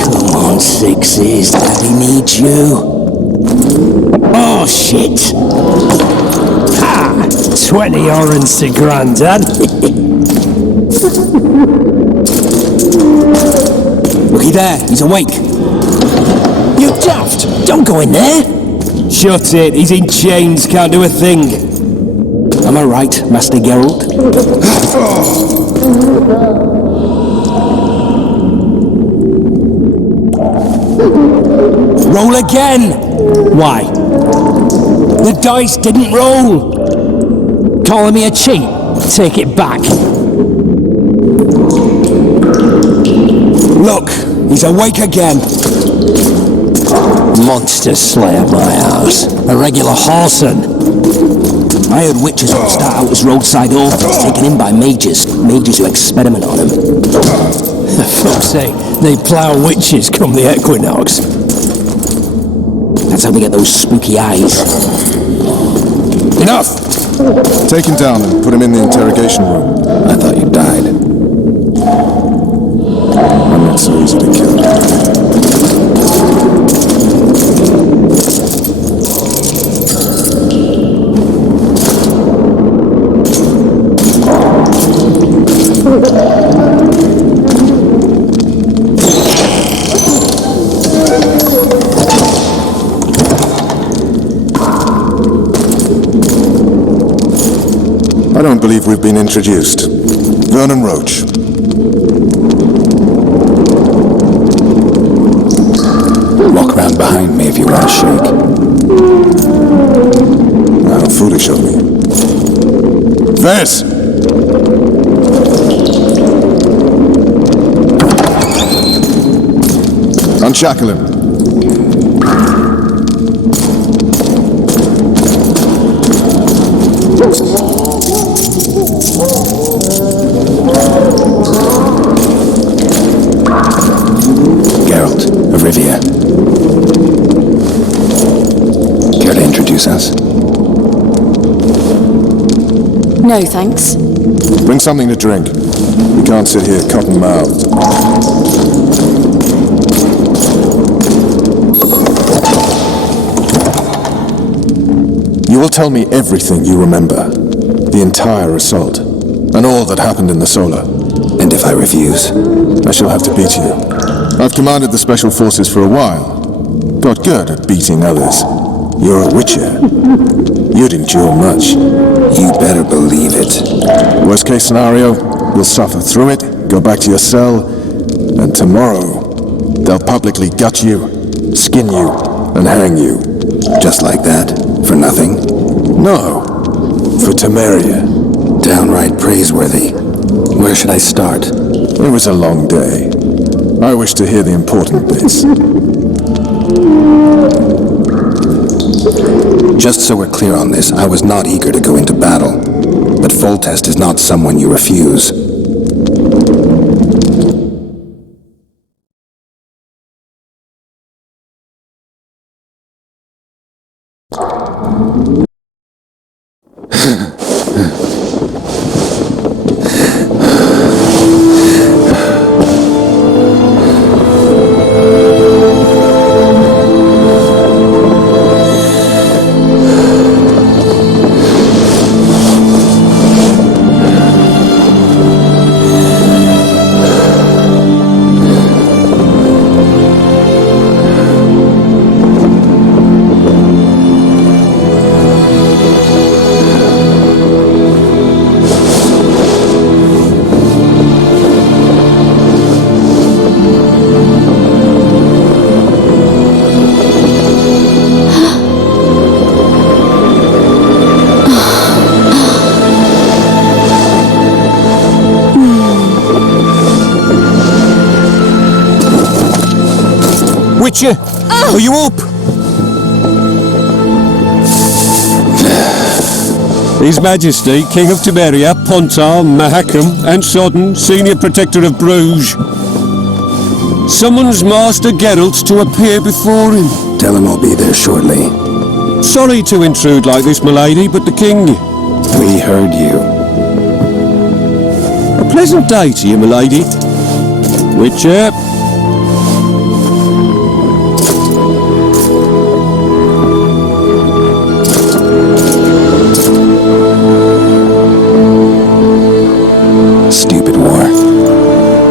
Come on, Sixes, Daddy needs you. Oh, shit! Ha! 20 orange to Grandad. Looky there, he's awake. You daft! Don't go in there! Shut it, he's in chains, can't do a thing. Am I right, Master Geralt? Roll again! Why? The dice didn't roll! Calling me a cheat? Take it back. Look, he's awake again. Monster slayer, my ass. A regular whoreson. I heard witches would start out as roadside orphans taken in by mages who experiment on them. Folks say they plough witches come the equinox. That's how they get those spooky eyes. Enough! Take him down and put him in the interrogation room. I thought you died. I'm not so easy to kill. I don't believe we've been introduced. Vernon Roach. Walk round behind me if you want to shake. How foolish of me. Vess! Unshackle him. Geralt of Rivia. Care to introduce us? No, thanks. Bring something to drink. We can't sit here cotton-mouthed. You will tell me everything you remember. The entire assault. And all that happened in the Solar. And if I refuse? I shall have to beat you. I've commanded the Special Forces for a while. Got good at beating others. You're a Witcher. You'd endure much. You better believe it. Worst case scenario, you'll suffer through it, go back to your cell, and tomorrow, they'll publicly gut you, skin you, and hang you. Just like that? For nothing? No. For Temeria. Downright praiseworthy. Where should I start? It was a long day. I wish to hear the important bits. Just so we're clear on this, I was not eager to go into battle. But Foltest is not someone you refuse. Witcher, are you up? His Majesty, King of Temeria, Pontar, Mahakam, and Sodden, Senior Protector of Bruges, summons Master Geralt to appear before him. Tell him I'll be there shortly. Sorry to intrude like this, milady, but the King... We heard you. A pleasant day to you, milady. Witcher... Stupid war.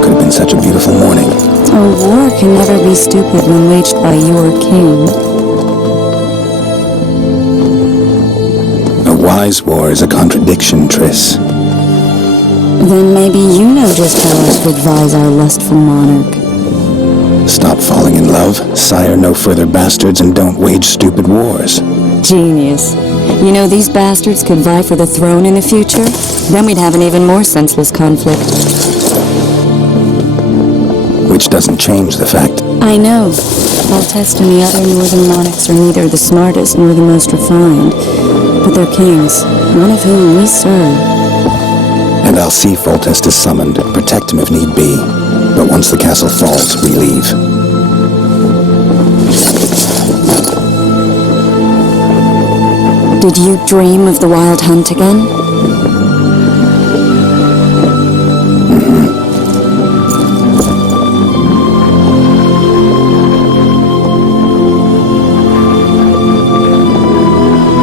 Could have been such a beautiful morning. A war can never be stupid when waged by your king. A wise war is a contradiction, Triss. Then maybe you know just how I should advise our lustful monarch. Stop falling in love, sire no further bastards, and don't wage stupid wars. Genius. You know, these bastards could vie for the throne in the future? Then we'd have an even more senseless conflict. Which doesn't change the fact. I know. Foltest and the other northern monarchs are neither the smartest nor the most refined, but they're kings, one of whom we serve. And I'll see Foltest is summoned, protect him if need be. But once the castle falls, we leave. Did you dream of the wild hunt again?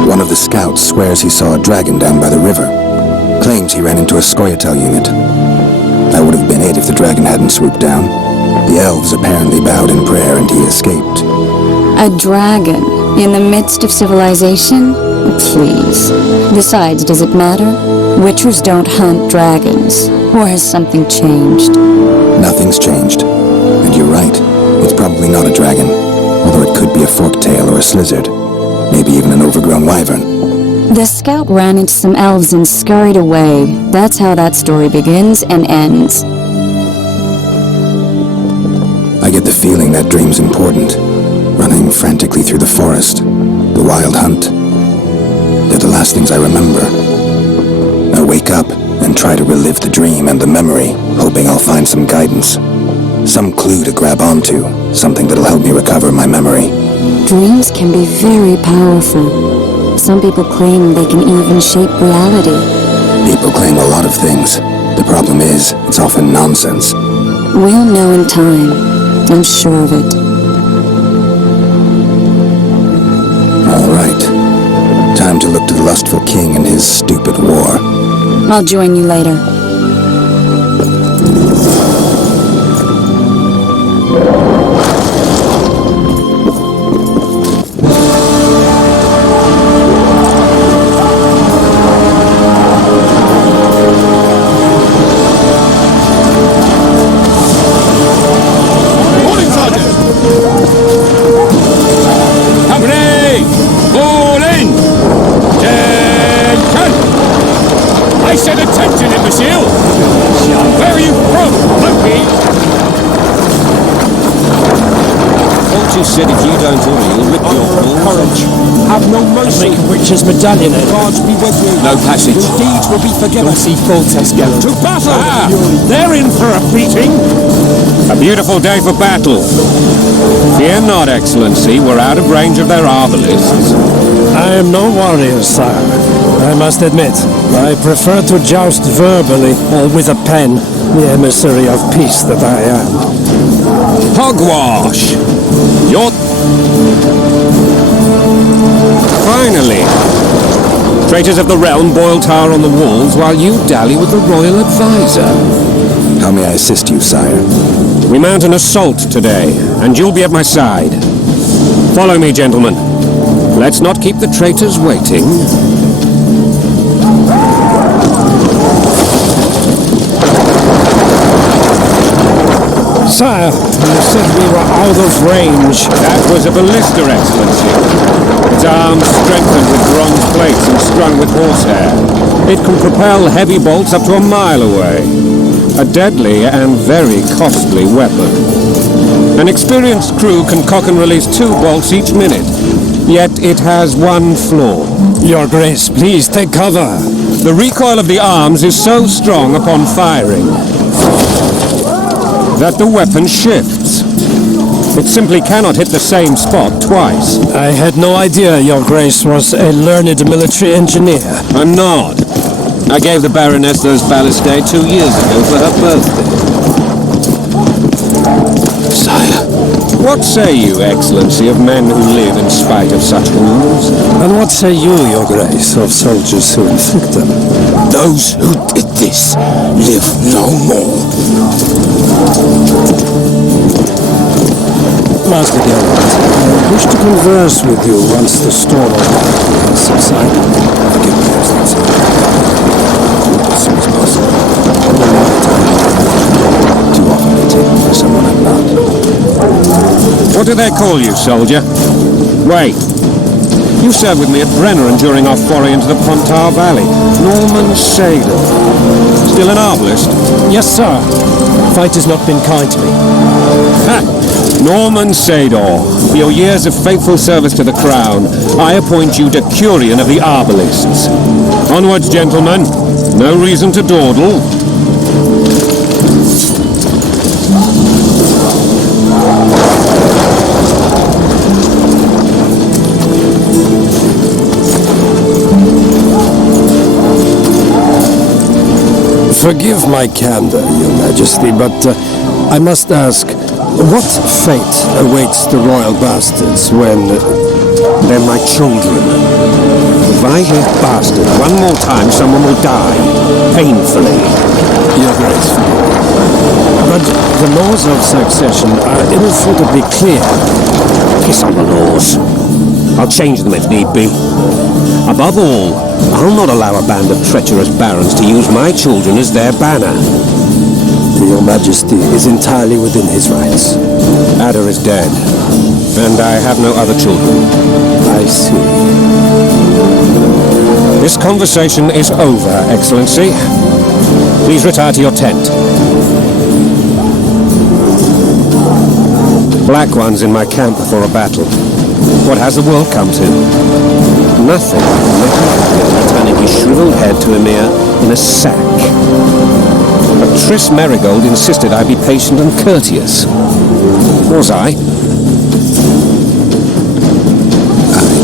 One of the scouts swears he saw a dragon down by the river. Claims he ran into a Scoia'tael unit. That would have been it if the dragon hadn't swooped down. The elves apparently bowed in prayer and he escaped. A dragon? In the midst of civilization? Please. Besides, does it matter? Witchers don't hunt dragons. Or has something changed? Nothing's changed. And you're right. It's probably not a dragon. Although it could be a forktail or a slizzard. Maybe even an overgrown wyvern. The scout ran into some elves and scurried away. That's how that story begins and ends. I get the feeling that dream's important. Running frantically through the forest. The wild hunt. They're the last things I remember. I wake up and try to relive the dream and the memory, hoping I'll find some guidance. Some clue to grab onto. Something that'll help me recover my memory. Dreams can be very powerful. Some people claim they can even shape reality. People claim a lot of things. The problem is, it's often nonsense. We'll know in time. I'm sure of it. All right. Time to look to the lustful king and his stupid war. I'll join you later. Said if you don't order, you'll rip your courage. Have no mercy. Make Witcher's medallion. Gods be with you. No passage. Your deeds will be forgiven. See Foltest, Geralt. To battle! They're in for a beating! A beautiful day for battle. Fear not, Excellency. We're out of range of their arbalists. I am no warrior, sire. I must admit, I prefer to joust verbally or with a pen, the emissary of peace that I am. Hogwash! You're... Finally! Traitors of the realm boil tar on the walls while you dally with the royal advisor. How may I assist you, sire? We mount an assault today, and you'll be at my side. Follow me, gentlemen. Let's not keep the traitors waiting. Sire, you said we were out of range. That was a ballista, Excellency. Its arms strengthened with bronze plates and strung with horsehair. It can propel heavy bolts up to a mile away. A deadly and very costly weapon. An experienced crew can cock and release 2 bolts each minute. Yet it has one flaw. Your Grace, please take cover. The recoil of the arms is so strong upon firing that the weapon shifts. It simply cannot hit the same spot twice. I had no idea Your Grace was a learned military engineer. I'm not. I gave the Baroness those ballistae 2 years ago for her birthday. Sire. What say you, Excellency, of men who live in spite of such wounds? And what say you, Your Grace, of soldiers who inflict them? Those who did this live no more. Master Geralt, I wish to converse with you once the storm has subsided. Forgive me, Excellency. As soon as possible. Too often they take me for someone I'm not. What do they call you, soldier? Wait. You served with me at Brenner during our foray into the Pontar Valley. Norman Sadel. Still an arbalist? Yes, sir. Fate has not been kind to me. Ha! Norman Sador, for your years of faithful service to the crown, I appoint you Decurion of the Arbalists. Onwards, gentlemen. No reason to dawdle. Forgive my candor, Your Majesty, but I must ask, what fate awaits the royal bastards when they're my children? If I hear bastard one more time, someone will die. Painfully. Your Grace. But the laws of succession are irrefutably clear. Piss on the laws. I'll change them if need be. Above all, I'll not allow a band of treacherous barons to use my children as their banner. Your Majesty is entirely within his rights. Ada is dead, and I have no other children. I see. This conversation is over, Excellency. Please retire to your tent. Black ones in my camp before a battle. What has the world come to? Nothing. Turning his shriveled head to Emir in a sack. But Triss Merigold insisted I be patient and courteous. Was I? I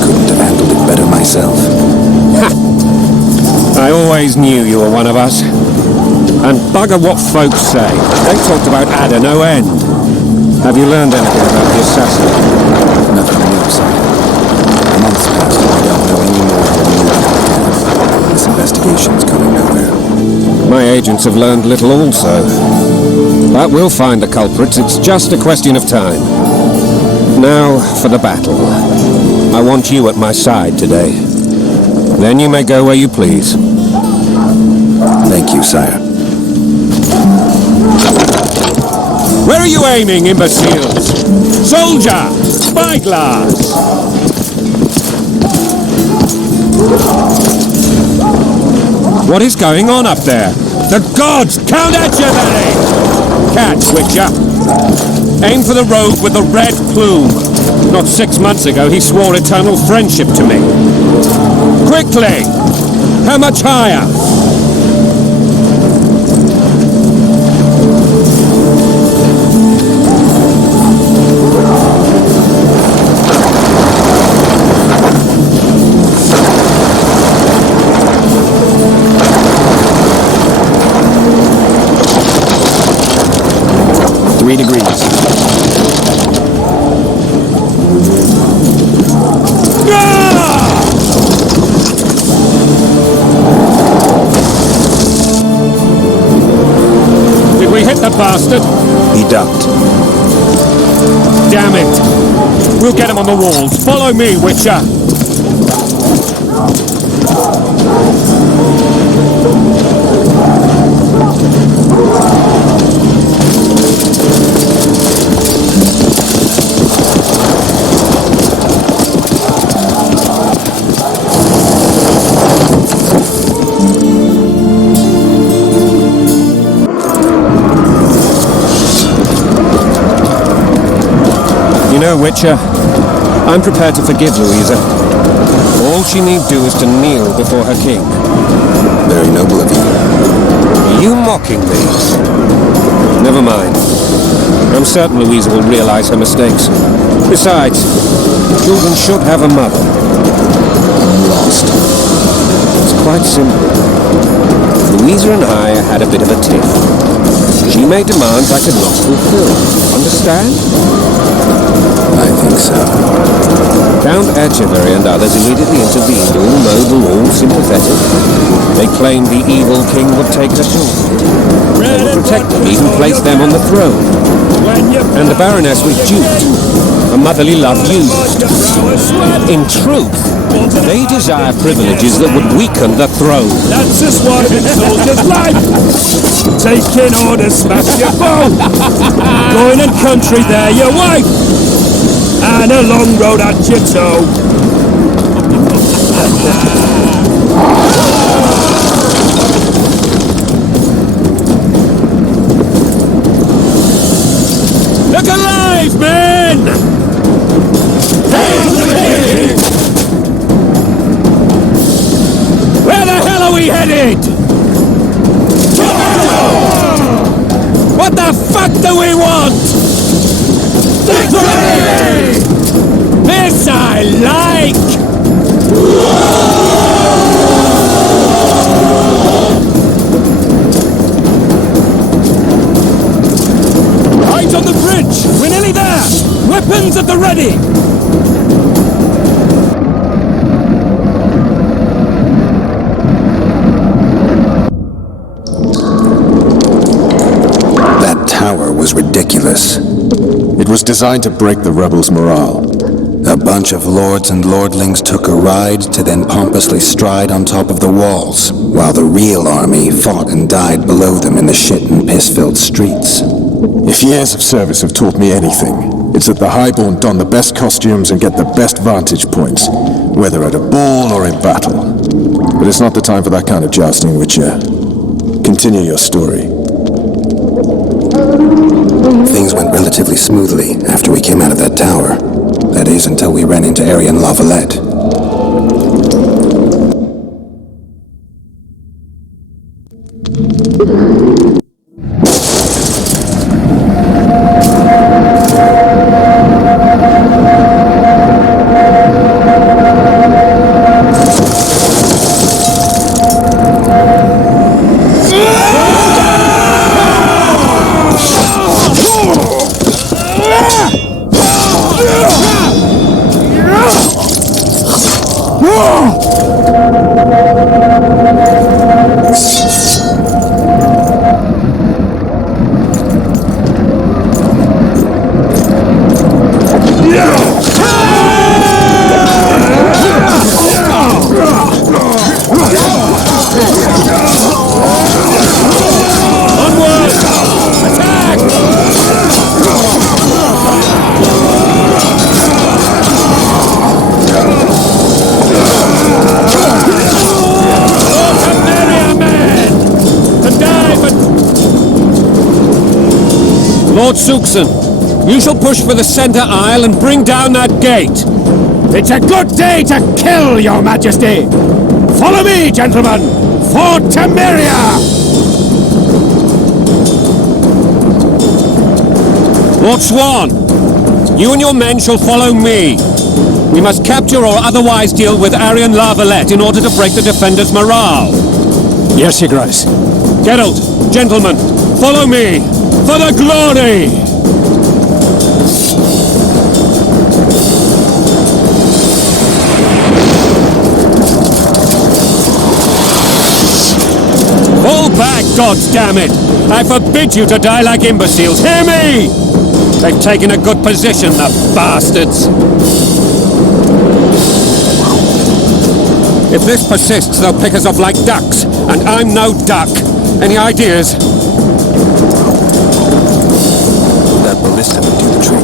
couldn't have handled it better myself. Ha! I always always knew you were one of us. And bugger what folks say. They talked about Ada no end. Have you learned anything about the assassin? Nothing new, sir. Months passed and I don't know any more than you can. This investigation's going nowhere. My agents have learned little also. But we'll find the culprits. It's just a question of time. Now for the battle. I want you at my side today. Then you may go where you please. Thank you, sire. Where are you aiming, imbeciles? Soldier! Spyglass! What is going on up there? The gods! Count at you, Larry! Catch, Witcher! Aim for the rogue with the red plume. Not 6 months ago, he swore eternal friendship to me. Quickly! How much higher? Bastard! He ducked. Damn it! We'll get him on the walls. Follow me, Witcher! You know, Witcher, I'm prepared to forgive Louisa. All she need do is to kneel before her king. Very noble of you. Are you mocking me? Never mind. I'm certain Louisa will realize her mistakes. Besides, children should have a mother. I'm lost. It's quite simple. Louisa and I had a bit of a tiff. She made demands I could not fulfill. Understand? I think so. Count Etcheverry and others immediately intervened, all noble, all sympathetic. They claimed the evil king would take her children. They would protect them, even place them on the throne. And the Baroness was duped. Her motherly love used. In truth, they desire privileges that would weaken the throne. That's just what a soldier's life! Taking orders, smash your foe! Going and country, there your wife! And a long road at your toe! Look alive, men! Where the hell are we headed? What the fuck do we want? Victory! This I like! Eyes on the bridge! We're nearly there! Weapons at the ready! Was ridiculous. It was designed to break the rebels' morale. A bunch of lords and lordlings took a ride to then pompously stride on top of the walls, while the real army fought and died below them in the shit and piss-filled streets. If years of service have taught me anything, it's that the highborn don the best costumes and get the best vantage points, whether at a ball or in battle. But it's not the time for that kind of jousting, Witcher. Continue your story. Things went relatively smoothly after we came out of that tower. That is, until we ran into Arian Lavalette. Lord Suxon, you shall push for the center aisle and bring down that gate. It's a good day to kill, your majesty! Follow me, gentlemen! For Temeria! Lord Swan, you and your men shall follow me. We must capture or otherwise deal with Arian La Valette in order to break the defenders' morale. Yes, Your Grace. Geralt, gentlemen, follow me for the glory! Fall back, goddammit! I forbid you to die like imbeciles. Hear me! They've taken a good position, the bastards! If this persists, they'll pick us off like ducks, and I'm no duck. Any ideas? That ballista would do the trick.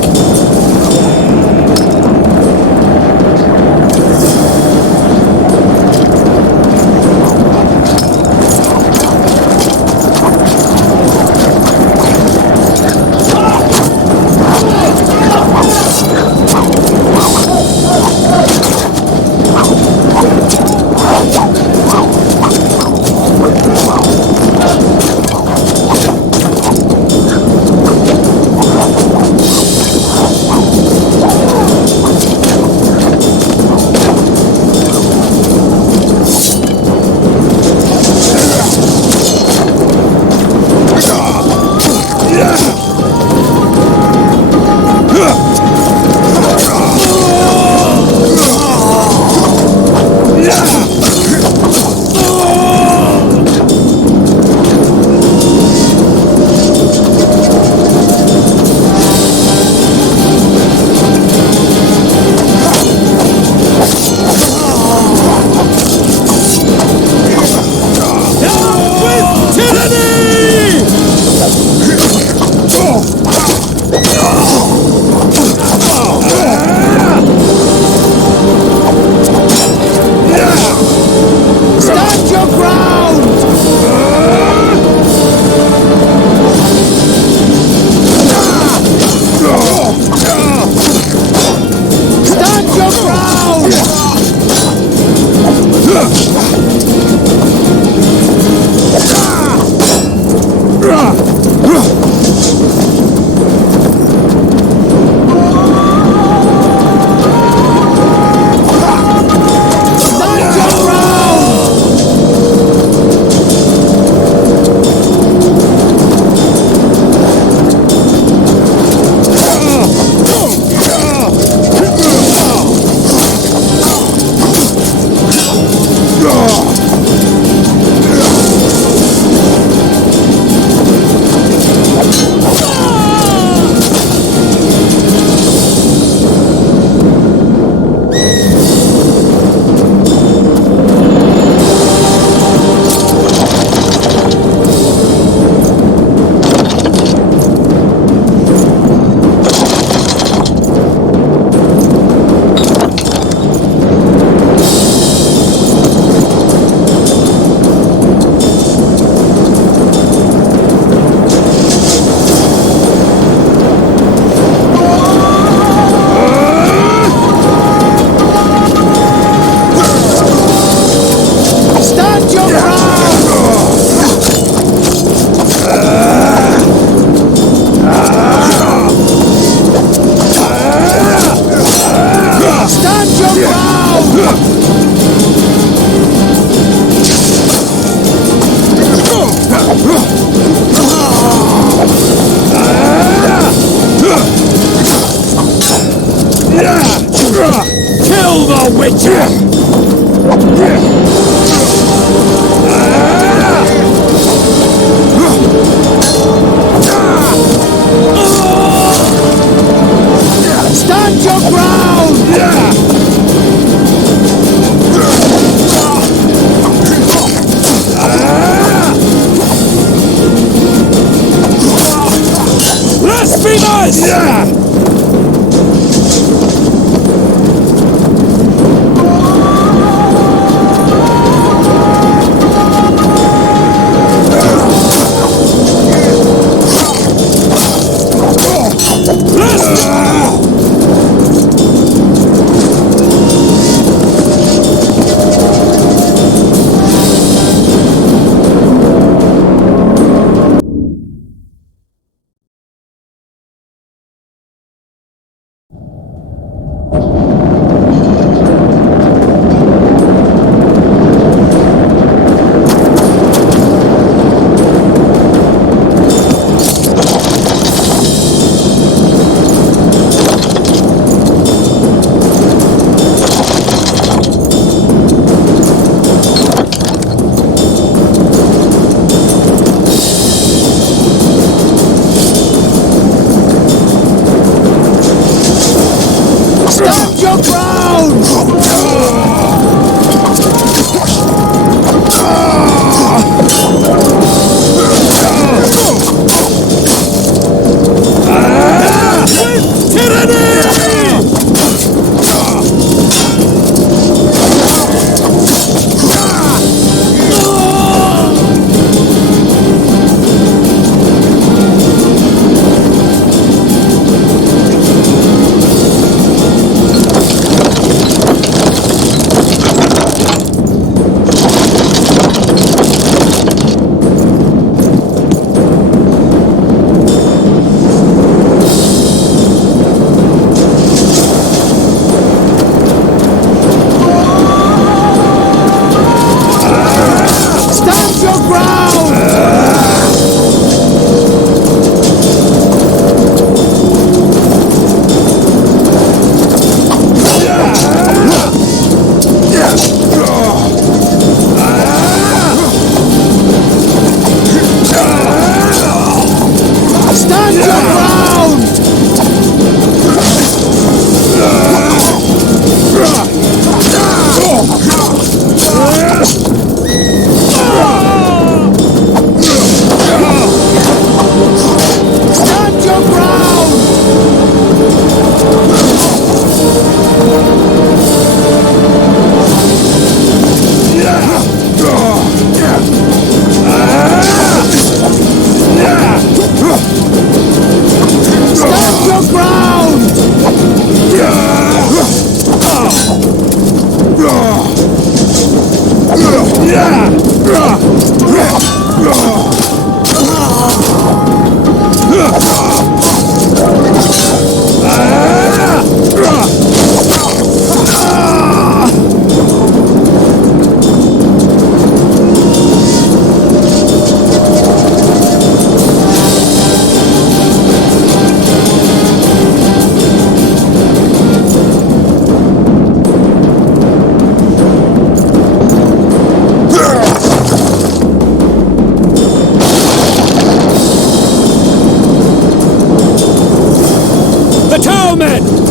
Kill the Witcher! Stand your ground! Blasphemous!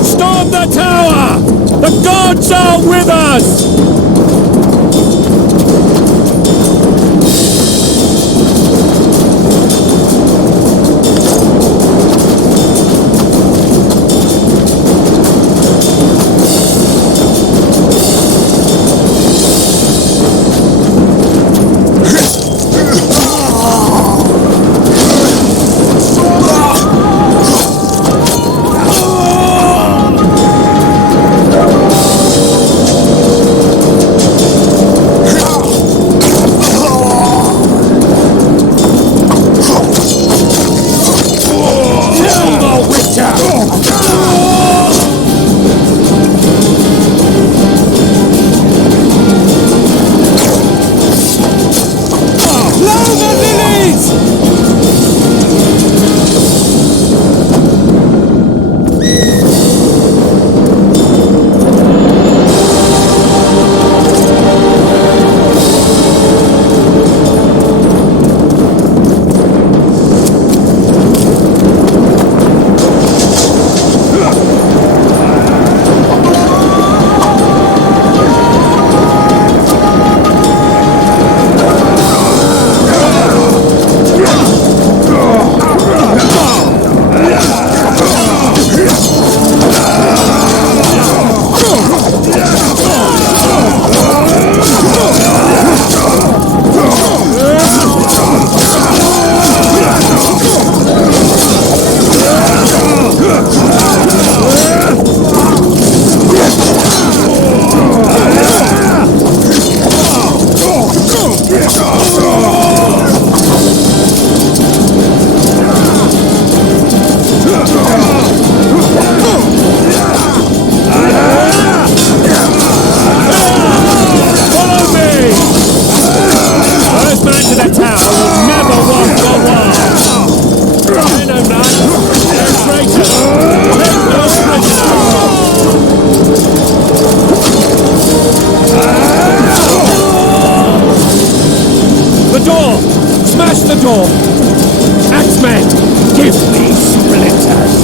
Storm the tower! The gods are with us! Smash the door! Axemen, give me splinters!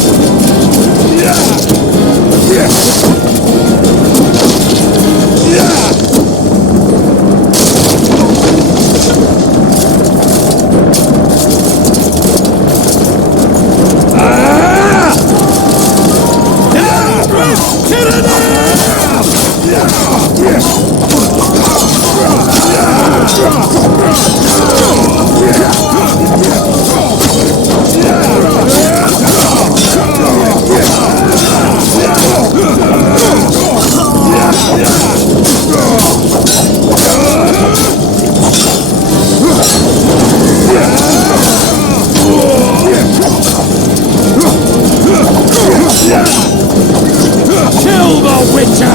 Kill the Witcher!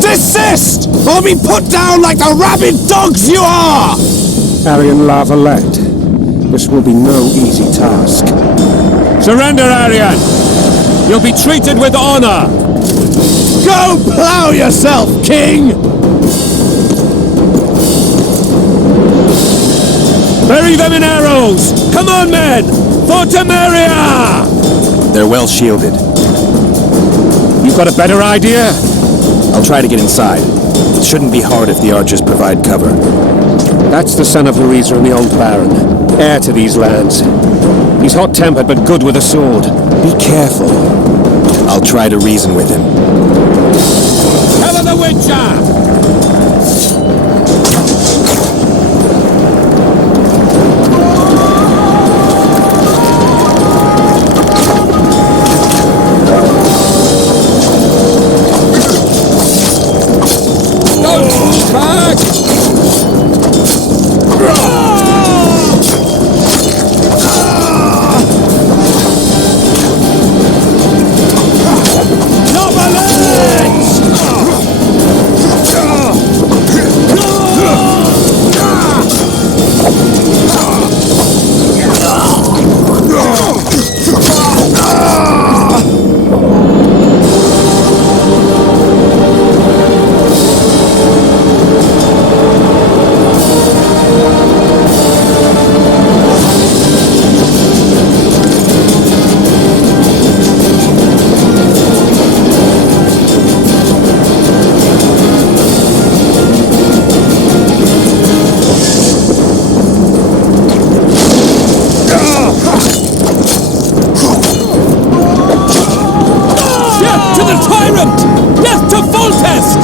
Desist! Or be put down like the rabid dogs you are! Arian La Valette. This will be no easy task. Surrender, Aryan! You'll be treated with honor! Go plow yourself, king! Bury them in arrows! Come on, men! For Temeria! They're well shielded. You've got a better idea? I'll try to get inside. It shouldn't be hard if the archers provide cover. That's the son of Louisa and the old Baron, heir to these lands. He's hot-tempered but good with a sword. Be careful. I'll try to reason with him. Geralt the Witcher! Death to Foltest!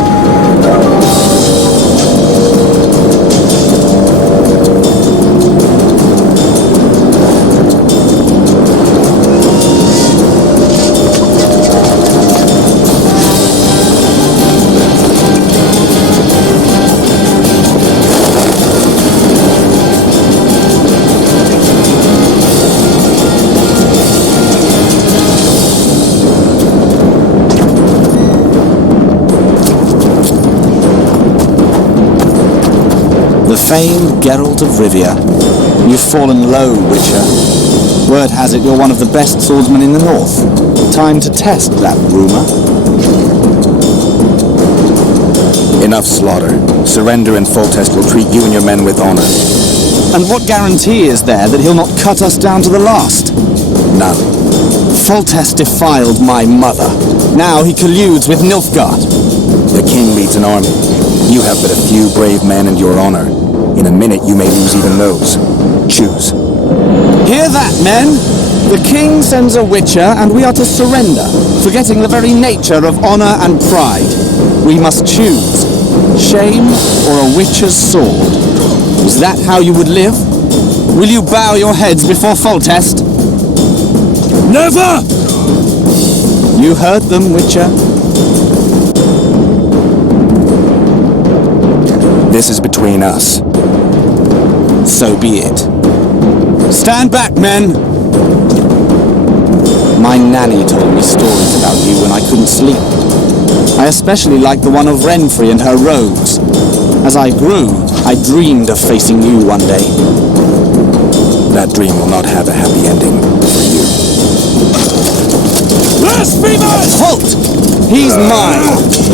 The famed Geralt of Rivia. You've fallen low, Witcher. Word has it you're one of the best swordsmen in the north. Time to test that rumor. Enough slaughter. Surrender and Foltest will treat you and your men with honor. And what guarantee is there that he'll not cut us down to the last? None. Foltest defiled my mother. Now he colludes with Nilfgaard. The king leads an army. You have but a few brave men and your honor. In a minute you may lose even those. Choose. Hear that, men? The king sends a witcher and we are to surrender, forgetting the very nature of honor and pride. We must choose. Shame or a witcher's sword. Is that how you would live? Will you bow your heads before Foltest? Never! You heard them, Witcher. This is between us. So be it. Stand back, men! My nanny told me stories about you when I couldn't sleep. I especially liked the one of Renfrey and her rogues. As I grew, I dreamed of facing you one day. That dream will not have a happy ending for you. Blasphemers! Halt! He's mine!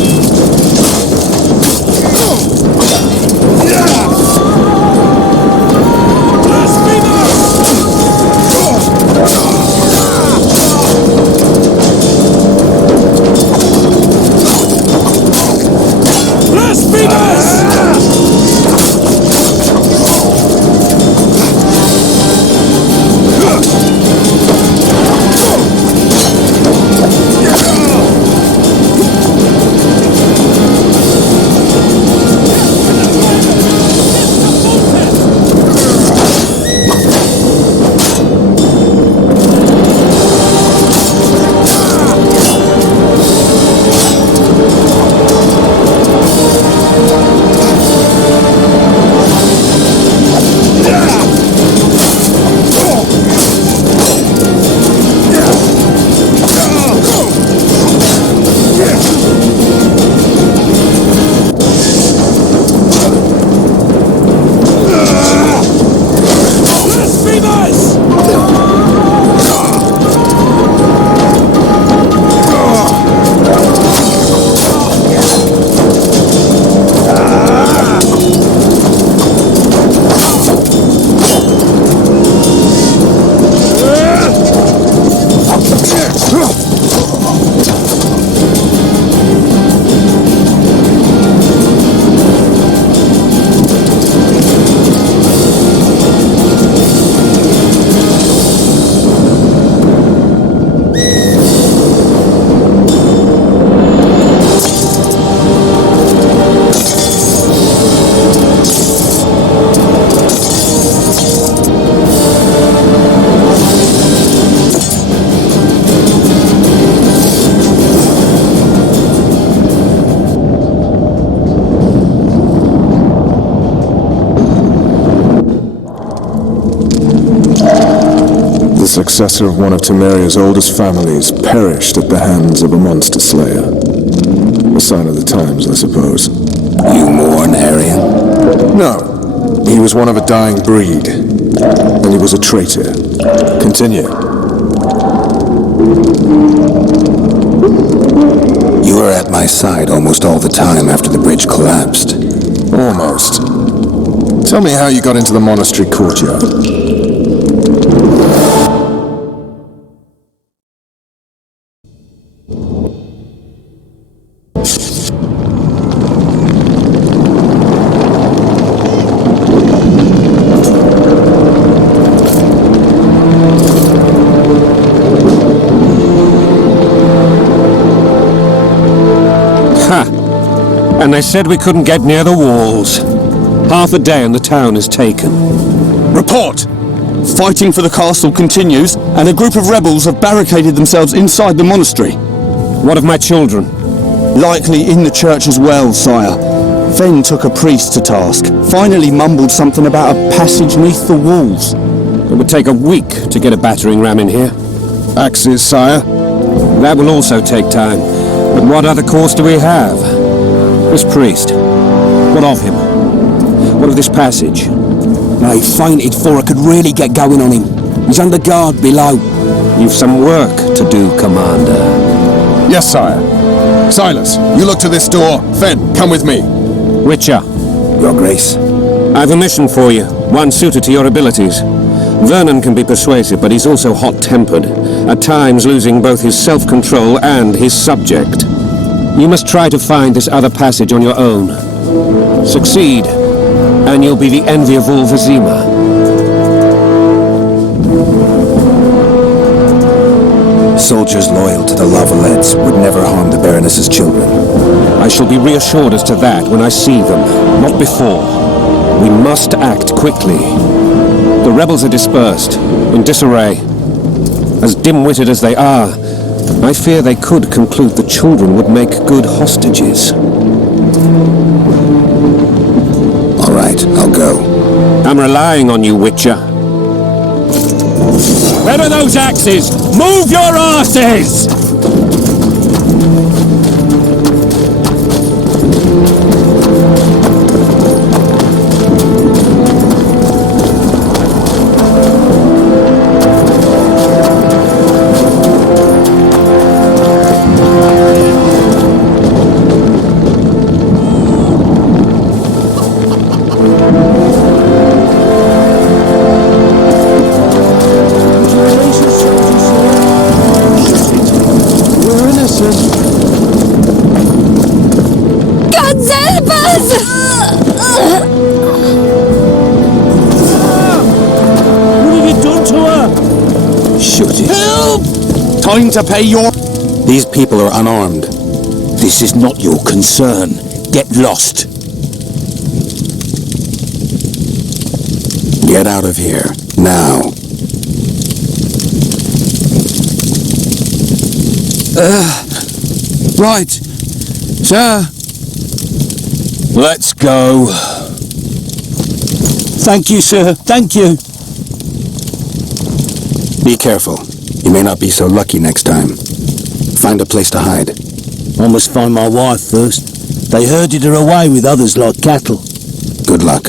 successor of one of Temeria's oldest families, perished at the hands of a monster slayer. A sign of the times, I suppose. You mourn, Arian? No. He was one of a dying breed. And he was a traitor. Continue. You were at my side almost all the time after the bridge collapsed. Almost. Tell me how you got into the monastery courtyard. And they said we couldn't get near the walls. Half a day and the town is taken. Report! Fighting for the castle continues, and a group of rebels have barricaded themselves inside the monastery. What of my children? Likely in the church as well, sire. Fen took a priest to task, finally mumbled something about a passage neath the walls. It would take a week to get a battering ram in here. Axes, sire? That will also take time. But what other course do we have? This priest, what of him? What of this passage? I fainted before I could really get going on him. He's under guard below. You've some work to do, Commander. Yes, sire. Silas, you look to this door. Fen, come with me. Witcher. Your Grace. I've a mission for you, one suited to your abilities. Vernon can be persuasive, but he's also hot-tempered, at times losing both his self-control and his subject. You must try to find this other passage on your own. Succeed, and you'll be the envy of all Vizima. Soldiers loyal to the Lavalettes would never harm the Baroness's children. I shall be reassured as to that when I see them, not before. We must act quickly. The rebels are dispersed, in disarray. As dim-witted as they are, I fear they could conclude the children would make good hostages. All right, I'll go. I'm relying on you, Witcher. Where are those axes? Move your asses! Time to pay your... These people are unarmed. This is not your concern. Get lost. Get out of here, now. Right. Sir. Let's go. Thank you, sir. Thank you. Be careful. You may not be so lucky next time. Find a place to hide. I must find my wife first. They herded her away with others like cattle. Good luck.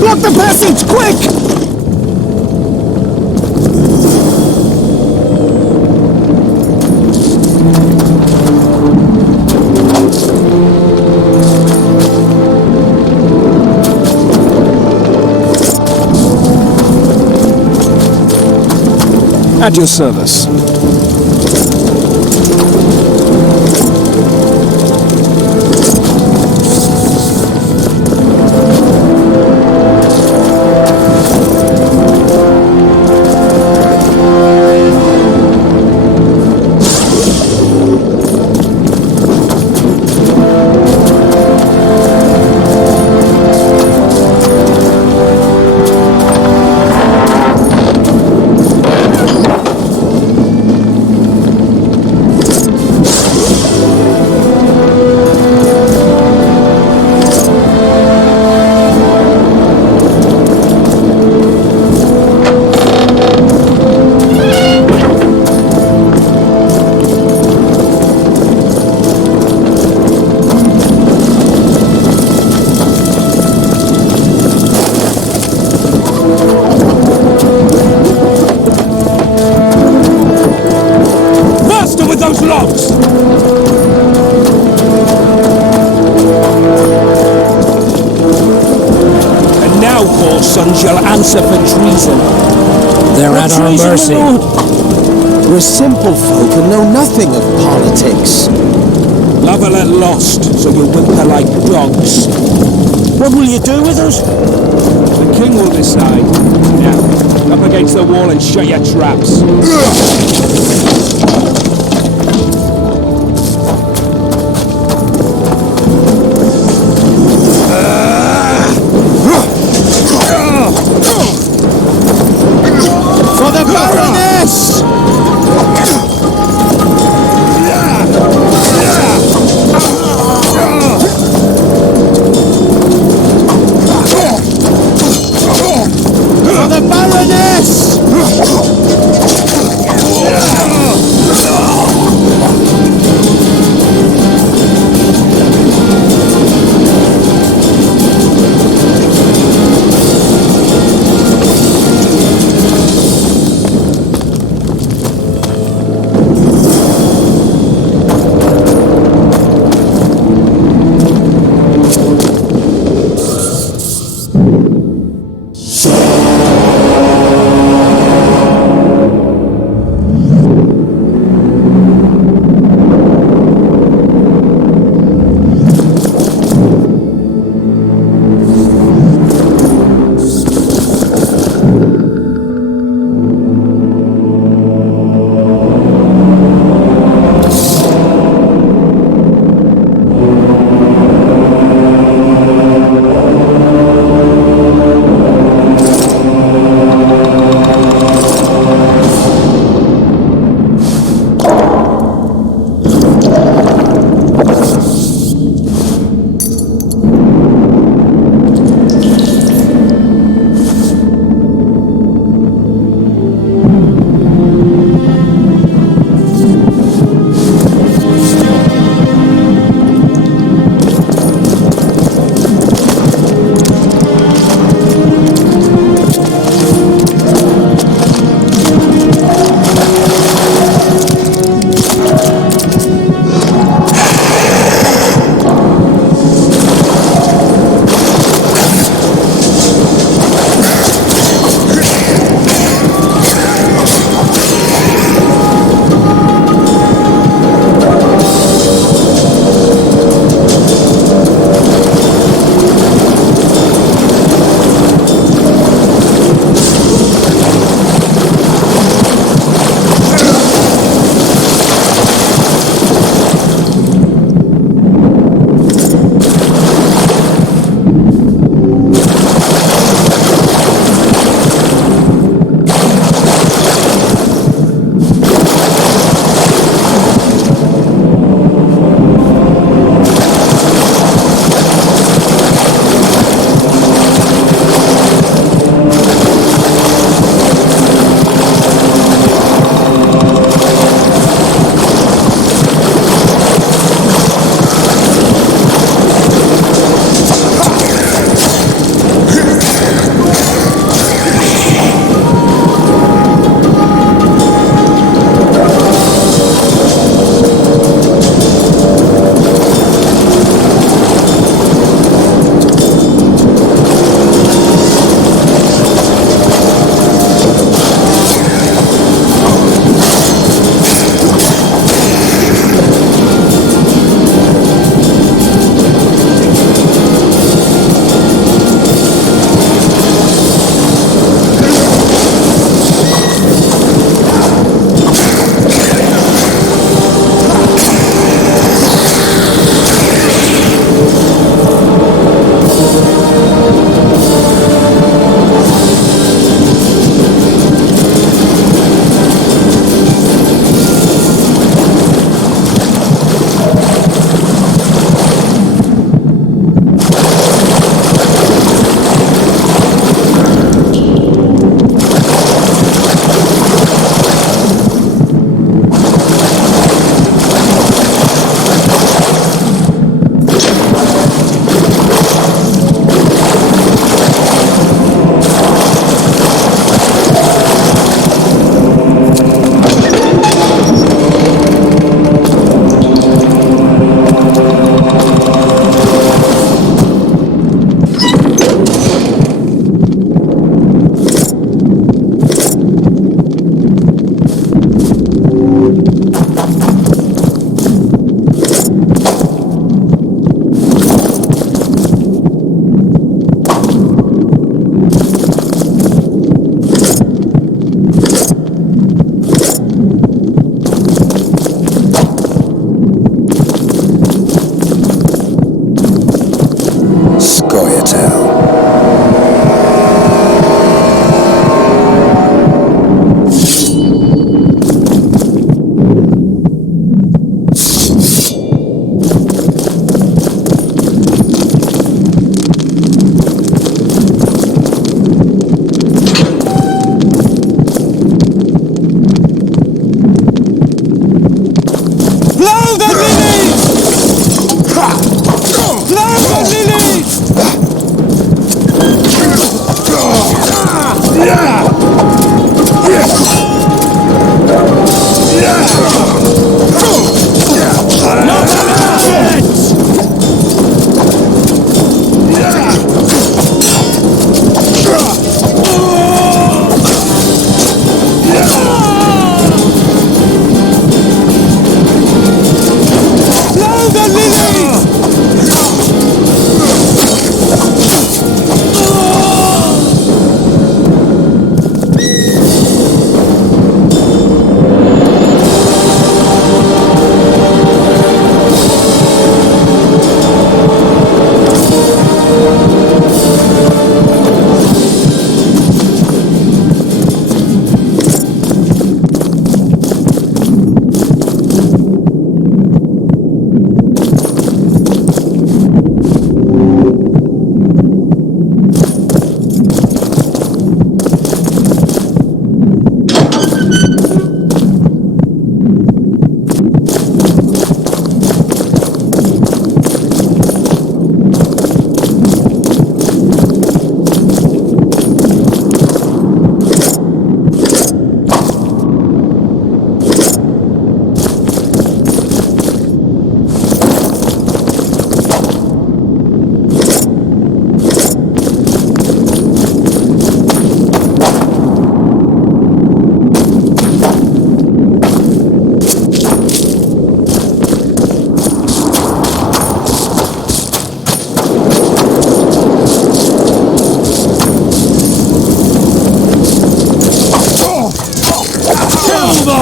Block the passage, quick! At your service. Son shall answer for treason. They're at our mercy. We're simple folk and know nothing of politics. Love are let lost, so you whimper like dogs. What will you do with us? The king will decide. Now, up against the wall and shut your traps. For the Baroness! For the Baroness!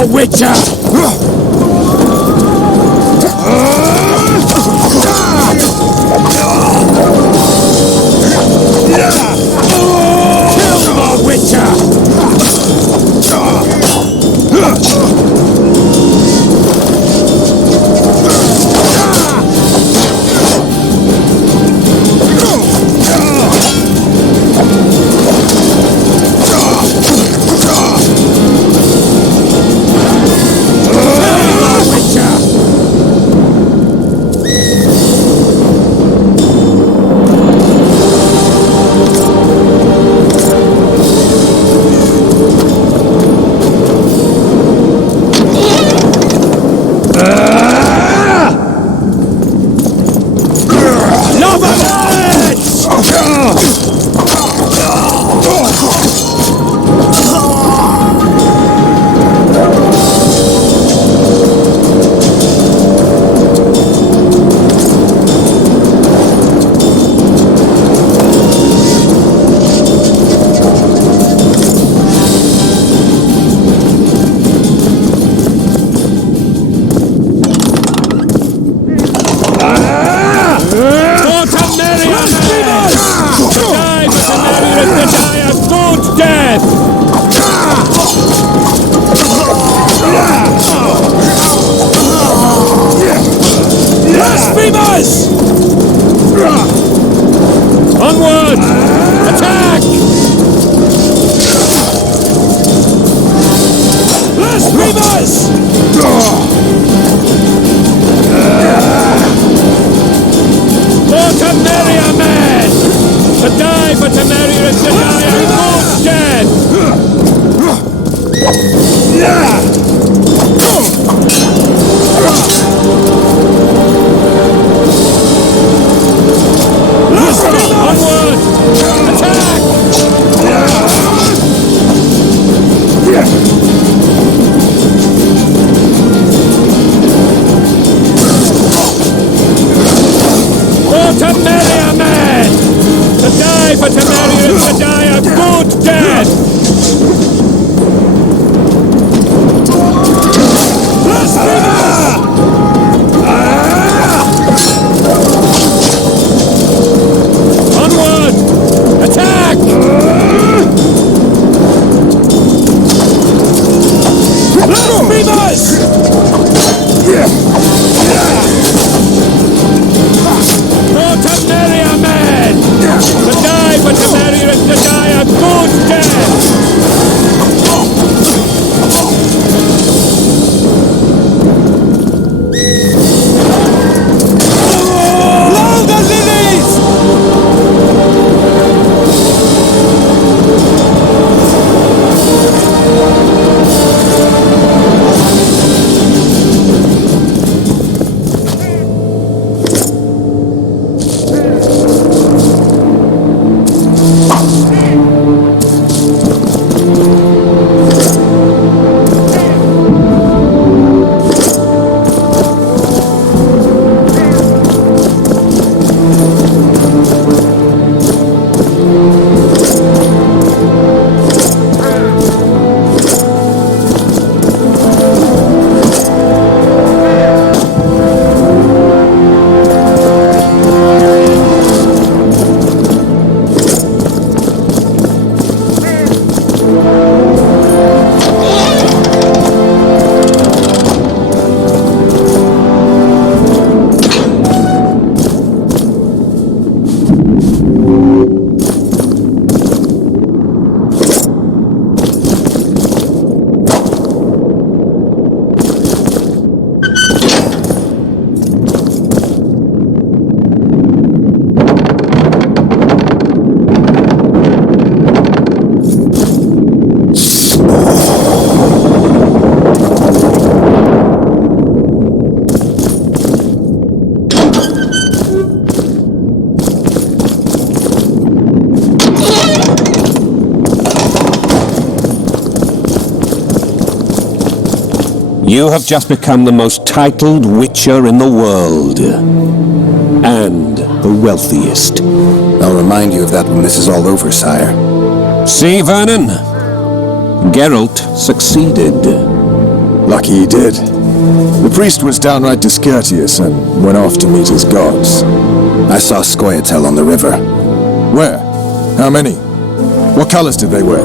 the Witcher! Kill the Witcher! Onward! Attack! Blasphemers! For Temeria, man! To die for Temeria is to die a good death! Onward! Attack! For Temeria, man! To die for Temeria is to die a good death! Onward! Attack! Blasphemers! For Temeria, man! To die for Temeria is to die a good death! Blow the lilies! You have just become the most titled Witcher in the world. And the wealthiest. I'll remind you of that when this is all over, sire. See, Vernon? Geralt succeeded. Lucky he did. The priest was downright discourteous and went off to meet his gods. I saw Scoia'tael on the river. Where? How many? What colors did they wear?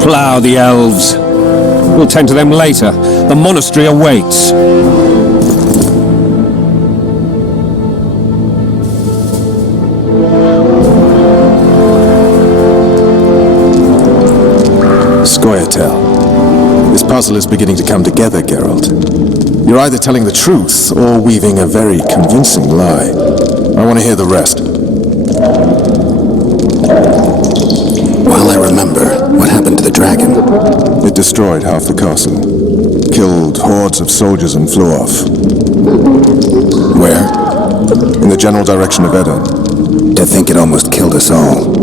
Plough the elves. We'll tend to them later. The monastery awaits. Scoia'tael. This puzzle is beginning to come together, Geralt. You're either telling the truth or weaving a very convincing lie. I want to hear the rest. While I remember, what happened to the dragon? It destroyed half the castle, killed hordes of soldiers and flew off. Where? In the general direction of Edda. To think it almost killed us all.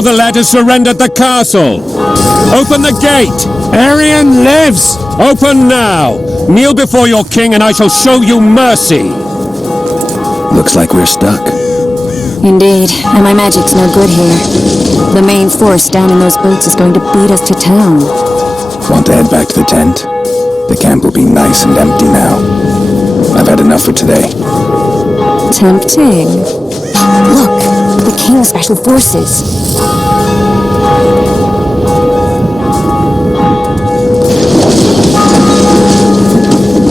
Lad has surrendered the castle. Open the gate. Arian lives! Open now. Kneel before your king and I shall show you mercy. Looks like we're stuck. Indeed, and my magic's no good here. The main force down in those boats is going to beat us to town. Want to head back to the tent? The camp will be nice and empty now. I've had enough for today. Tempting. Look, the King's Special Forces.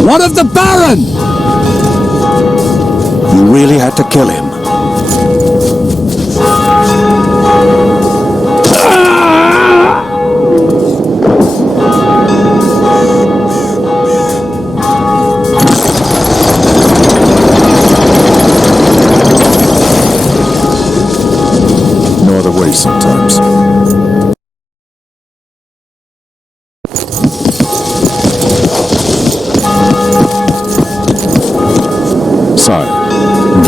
What of the Baron? You really had to kill him. No other way sometimes.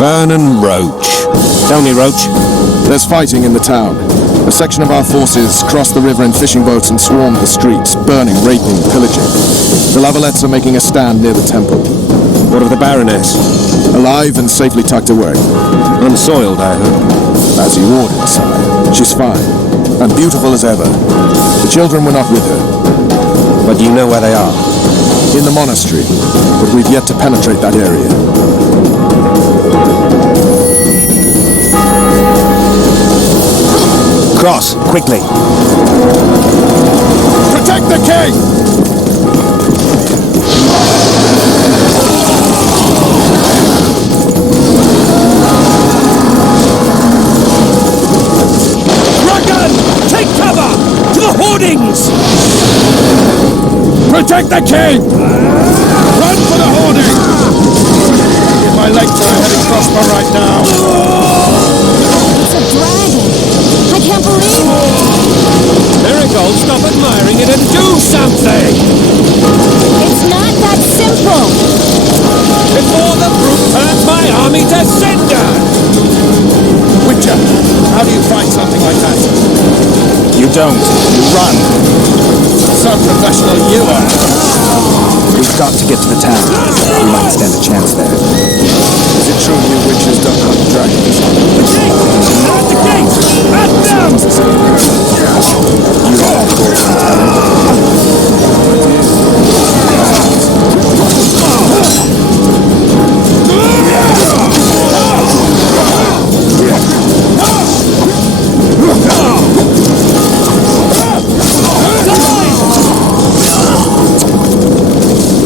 Vernon Roach. Tell me, Roach. There's fighting in the town. A section of our forces crossed the river in fishing boats and swarmed the streets, burning, raping, pillaging. The Lavalettes are making a stand near the temple. What of the Baroness? Alive and safely tucked away. Unsoiled, I hope. As you ordered, sire. She's fine, and beautiful as ever. The children were not with her. But do you know where they are? In the monastery, but we've yet to penetrate that area. Cross, quickly. Protect the king! Dragon! Take cover! To the hoardings! Protect the king! Run for the hoarding! My legs are heading crossbow right now. It's a dragon! I can't believe it! Marigold, stop admiring it and do something! It's not that simple! Before the brute turns my army to cinder! Witcher, how do you fight something like that? You don't. You run. So professional you are. We've got to get to the town. We might stand a chance there. Is it true you witches don't hunt dragons? At the gate! At them! You are fortune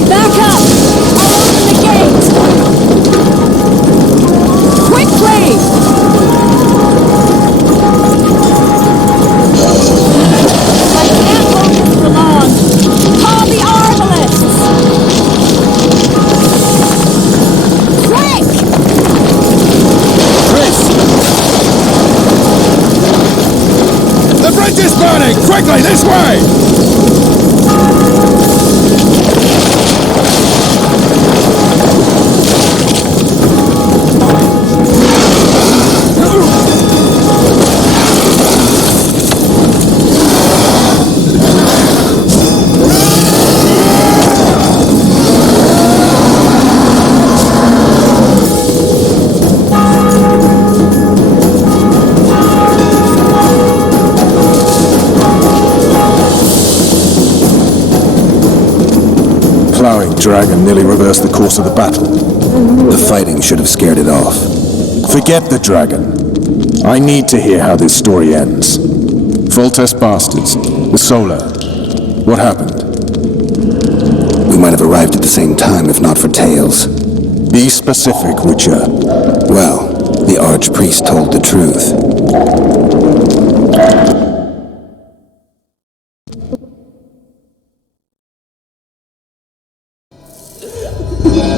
Back up! I'll open the gate! Quickly! I can't hold this for long! Call the arbalists! Quick! Chris! The bridge is burning! Quickly, this way! The dragon nearly reversed the course of the battle. The fighting should have scared it off. Forget the dragon. I need to hear how this story ends. Foltest bastards. The Solar. What happened? We might have arrived at the same time if not for tales. Be specific, Witcher. Well, the archpriest told the truth.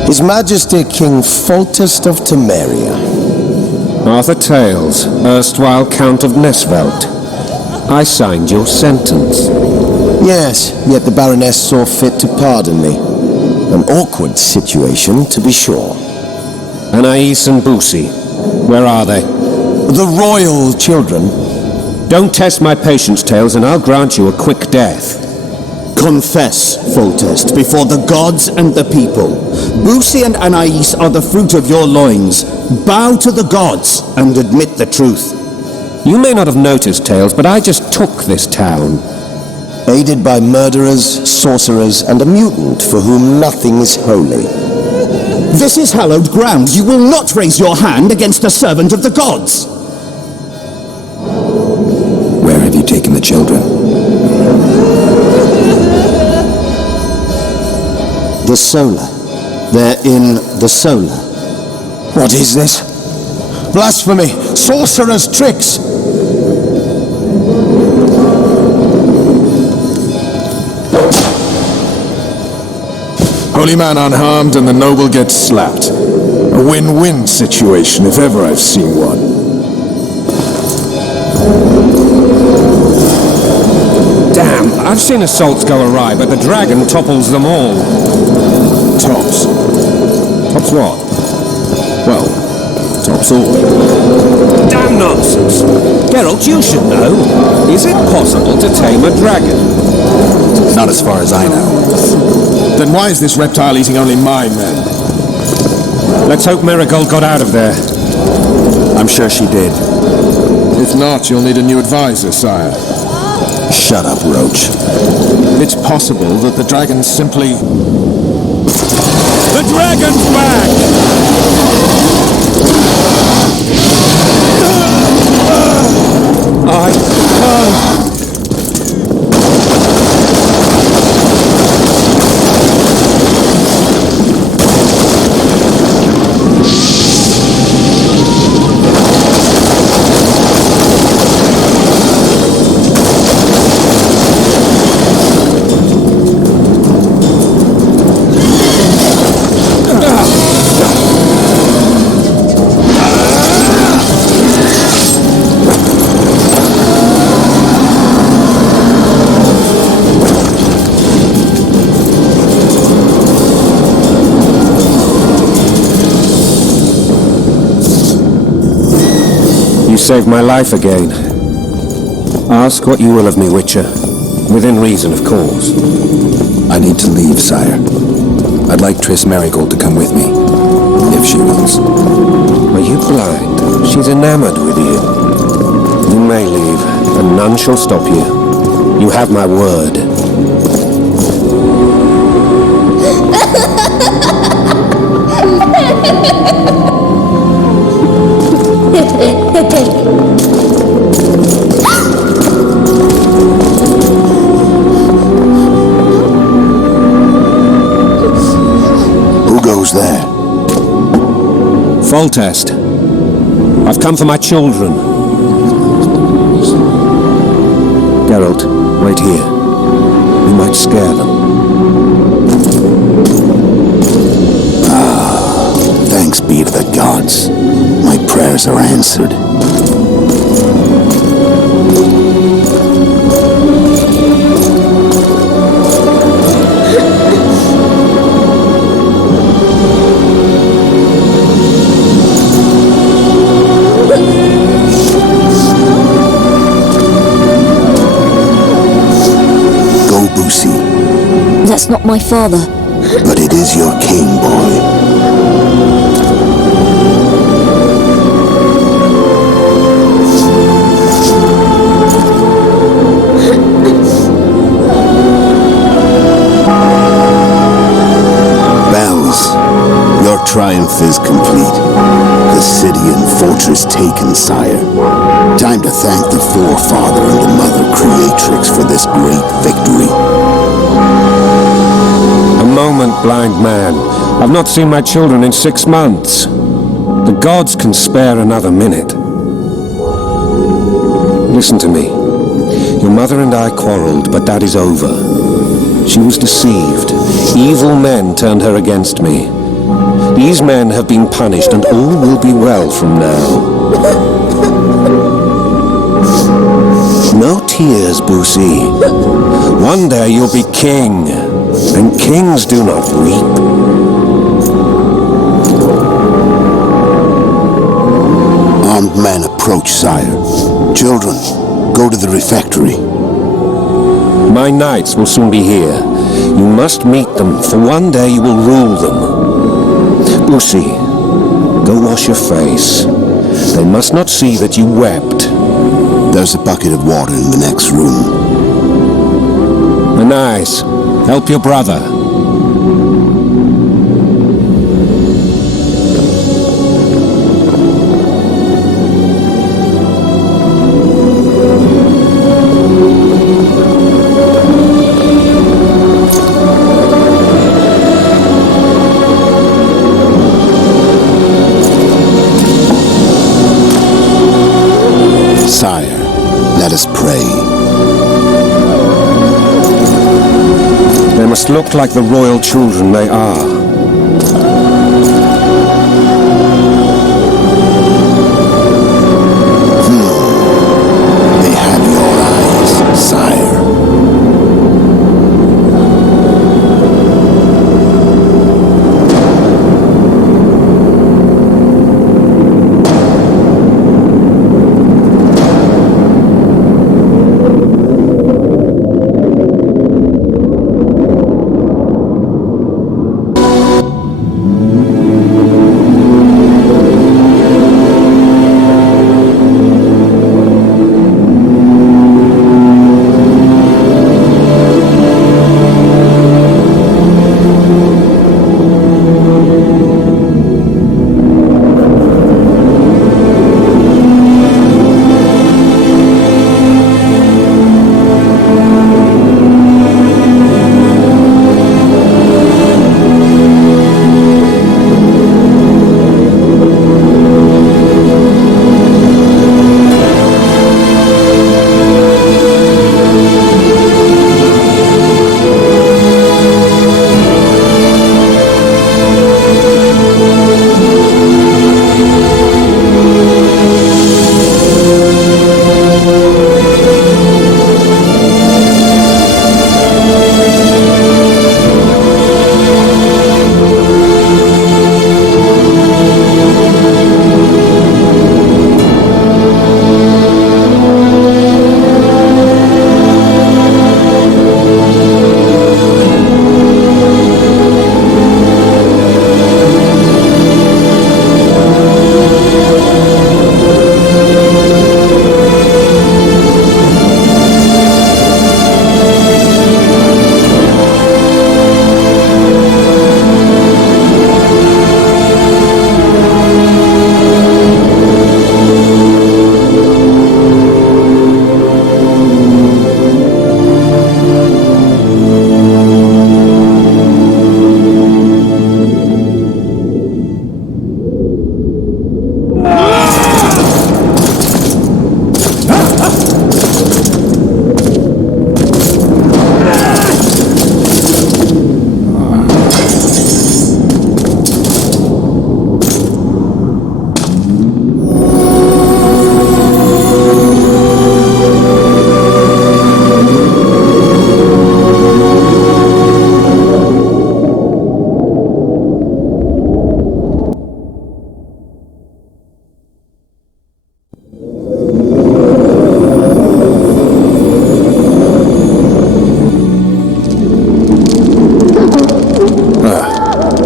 His Majesty King Foltest of Temeria. Arthur Tales, erstwhile Count of Nesvelt. I signed your sentence. Yes, yet the Baroness saw fit to pardon me. An awkward situation, to be sure. Anais and Boussy, where are they? The royal children. Don't test my patience, Tales, and I'll grant you a quick death. Confess, Foltest, before the gods and the people. Boussy and Anais are the fruit of your loins. Bow to the gods and admit the truth. You may not have noticed, Tales, but I just took this town. Aided by murderers, sorcerers, and a mutant for whom nothing is holy. This is hallowed ground. You will not raise your hand against a servant of the gods. Where have you taken the children? The Solar. They're in the Solar. What is this? Blasphemy! Sorcerer's tricks! Holy man unharmed and the noble gets slapped. A win-win situation if ever I've seen one. Damn, I've seen assaults go awry, but the dragon topples them all. Tops. Tops what? Well, tops all. Damn nonsense! Geralt, you should know. Is it possible to tame a dragon? Not as far as I know. Then why is this reptile eating only my men? Let's hope Marigold got out of there. I'm sure she did. If not, you'll need a new advisor, sire. Shut up, Roach. It's possible that the dragon simply... The dragon's back! You saved my life again. Ask what you will of me, Witcher. Within reason, of course. I need to leave, sire. I'd like Triss Marigold to come with me, if she wants. Are you blind? She's enamored with you. You may leave, and none shall stop you. You have my word. Who goes there? Foltest. I've come for my children. Geralt, wait here. We might scare them. Thanks be to the gods. My prayers are answered. Go, Boussy. That's not my father. But it is your king, boy. triumph is complete. The city and fortress taken, sire. Time to thank the forefather and the mother creatrix for this great victory. A moment, blind man. I've not seen my children in 6 months. The gods can spare another minute. Listen to me. Your mother and I quarreled, but that is over. She was deceived. Evil men turned her against me. These men have been punished, and all will be well from now. No tears, Boosie. One day you'll be king, and kings do not weep. Armed men approach, sire. Children, go to the refectory. My knights will soon be here. You must meet them, for one day you will rule them. Boosie, go wash your face. They must not see that you wept. There's a bucket of water in the next room. Nice. Help your brother. Sire, let us pray. They must look like the royal children they are. They have your eyes, sire.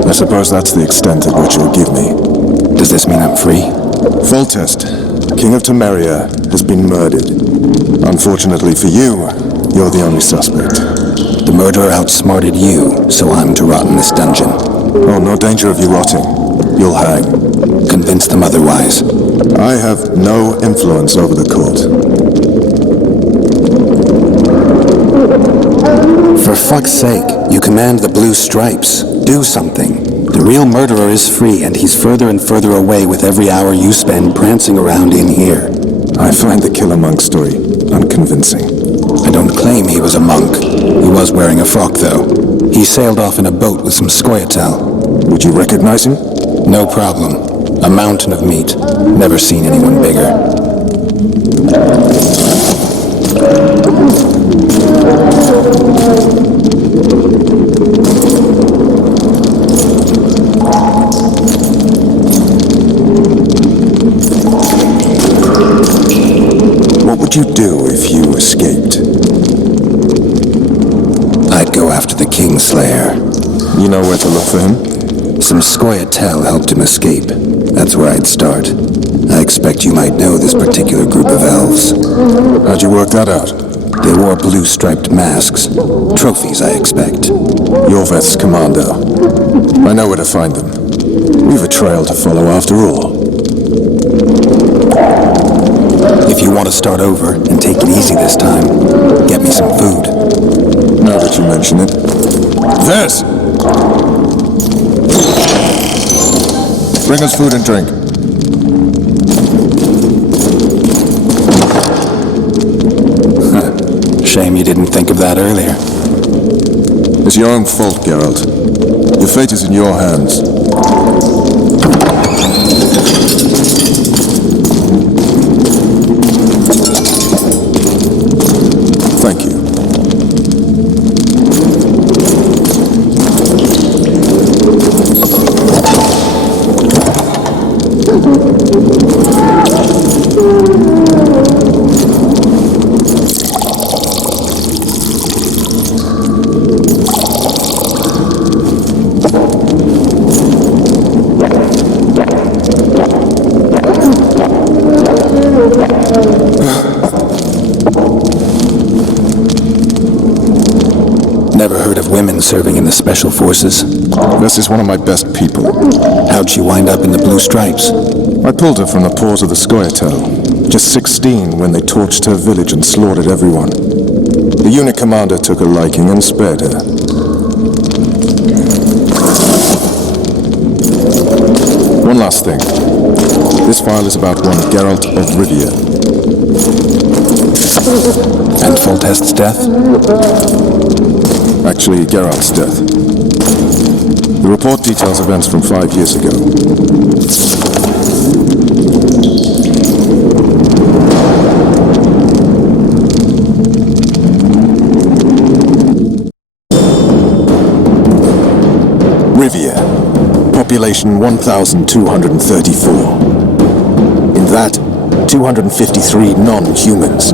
I suppose that's the extent at which you'll give me. Does this mean I'm free? Foltest, King of Temeria, has been murdered. Unfortunately for you, you're the only suspect. The murderer outsmarted you, so I'm to rot in this dungeon. Oh, no danger of you rotting. you'll hang. Convince them otherwise. I have no influence over the court. For fuck's sake, you command the blue stripes. Do something. The real murderer is free, and he's further and further away with every hour you spend prancing around in here. I find the killer monk story unconvincing. I don't claim he was a monk. He was wearing a frock, though. He sailed off in a boat with some scoia'tael. Would you recognize him? No problem. A mountain of meat. Never seen anyone bigger. What would you do if you escaped? I'd go after the Kingslayer. You know where to look for him? Some scoia'tael helped him escape. That's where I'd start. I expect you might know this particular group of elves. How'd you work that out? They wore blue-striped masks. Trophies, I expect. Yorveth's commando. I know where to find them. We've a trail to follow after all. If you want to start over and take it easy this time, get me some food. Now that you mention it. This! Bring us food and drink. Shame you didn't think of that earlier. It's your own fault, Geralt. Your fate is in your hands. Thank you. Never heard of women serving in the Special Forces. This is one of my best people. How'd she wind up in the Blue Stripes? I pulled her from the paws of the scoia'tael. Just 16 when they torched her village and slaughtered everyone. The unit commander took a liking and spared her. One last thing. This file is about one Geralt of Rivia. And Foltest's death? Actually, Geralt's death. The report details events from 5 years ago. Rivia. Population 1,234. In that, 253 non-humans.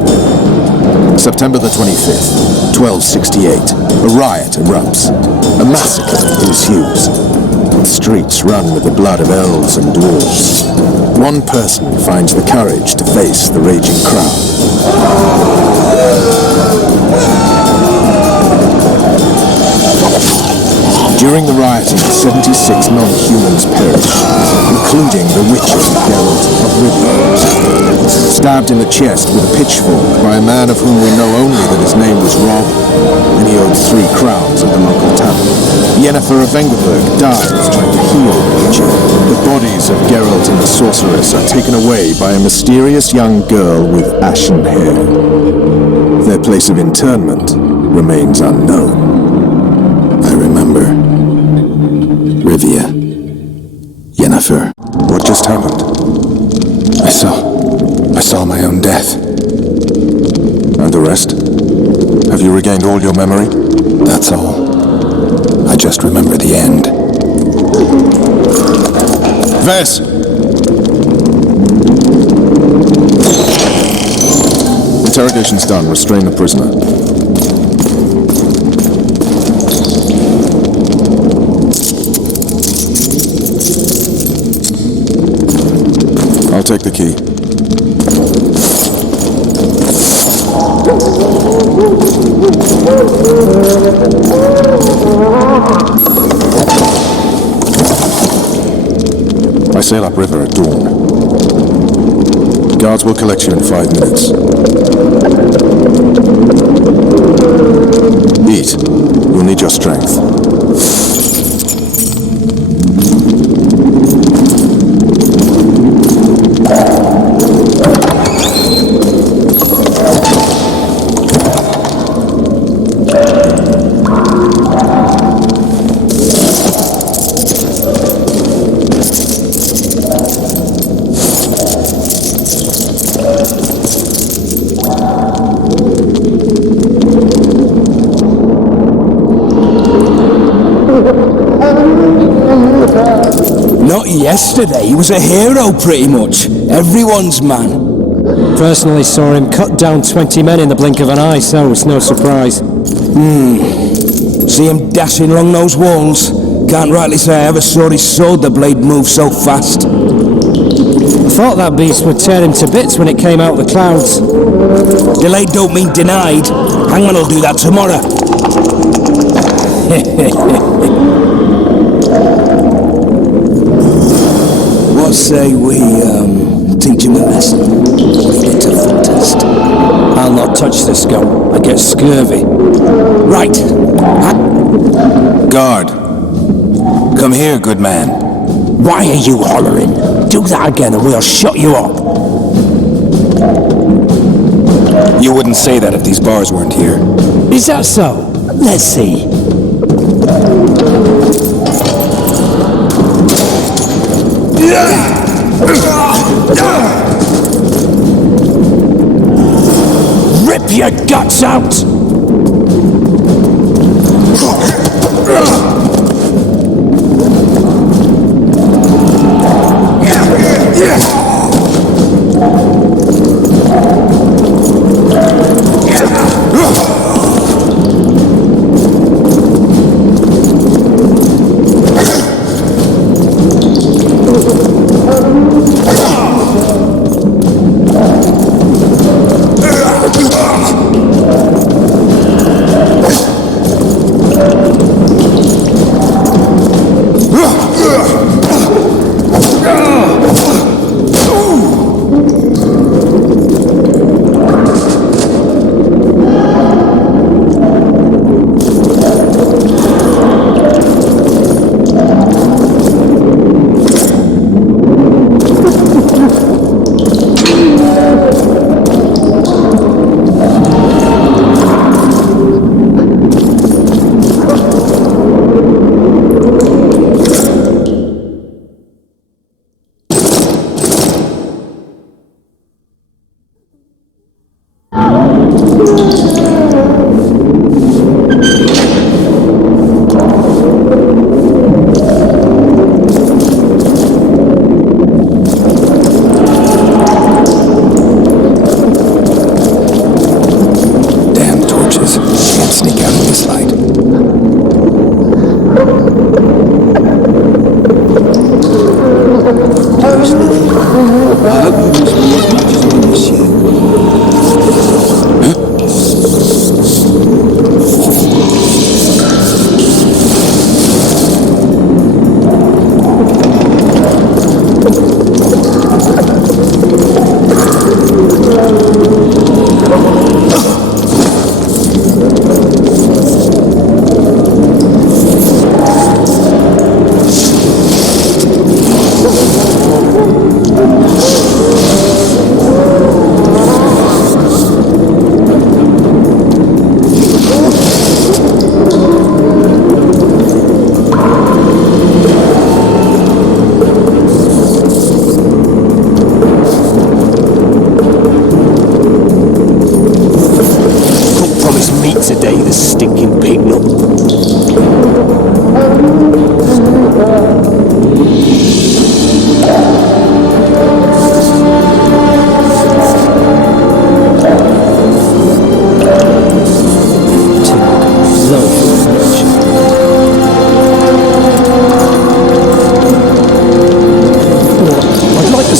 September the 25th, 1268. A riot erupts. A massacre ensues. Streets run with the blood of elves and dwarves. One person finds the courage to face the raging crowd. During the rioting, 76 non-humans perished, including the Witcher, Geralt of Rivia. Stabbed in the chest with a pitchfork by a man of whom we know only that his name was Rob, and he owed 3 crowns at the local tavern. Yennefer of Vengerberg dies trying to heal the Witcher. The bodies of Geralt and the sorceress are taken away by a mysterious young girl with ashen hair. Their place of interment remains unknown. I remember. Rivia. Yennefer. What just happened? I saw my own death. And the rest? Have you regained all your memory? That's all. I just remember the end. Ves! Interrogation's done. Restrain the prisoner. I'll take the key. I sail upriver at dawn. Guards will collect you in 5 minutes. Eat. You'll need your strength. Not yesterday, he was a hero pretty much. Everyone's man. Personally saw him cut down 20 men in the blink of an eye, so it's no surprise. See him dashing along those walls? Can't rightly say I ever saw his sword the blade move so fast. I thought that beast would tear him to bits when it came out of the clouds. Delayed don't mean denied. Hangman will do that tomorrow. What say we, teach him a lesson? Leave it to Foltest. I'll not touch this gun. I get scurvy. Right. Guard. Come here, good man. Why are you hollering? Do that again and we'll shut you up. You wouldn't say that if these bars weren't here. Is that so? Let's see. Rip your guts out!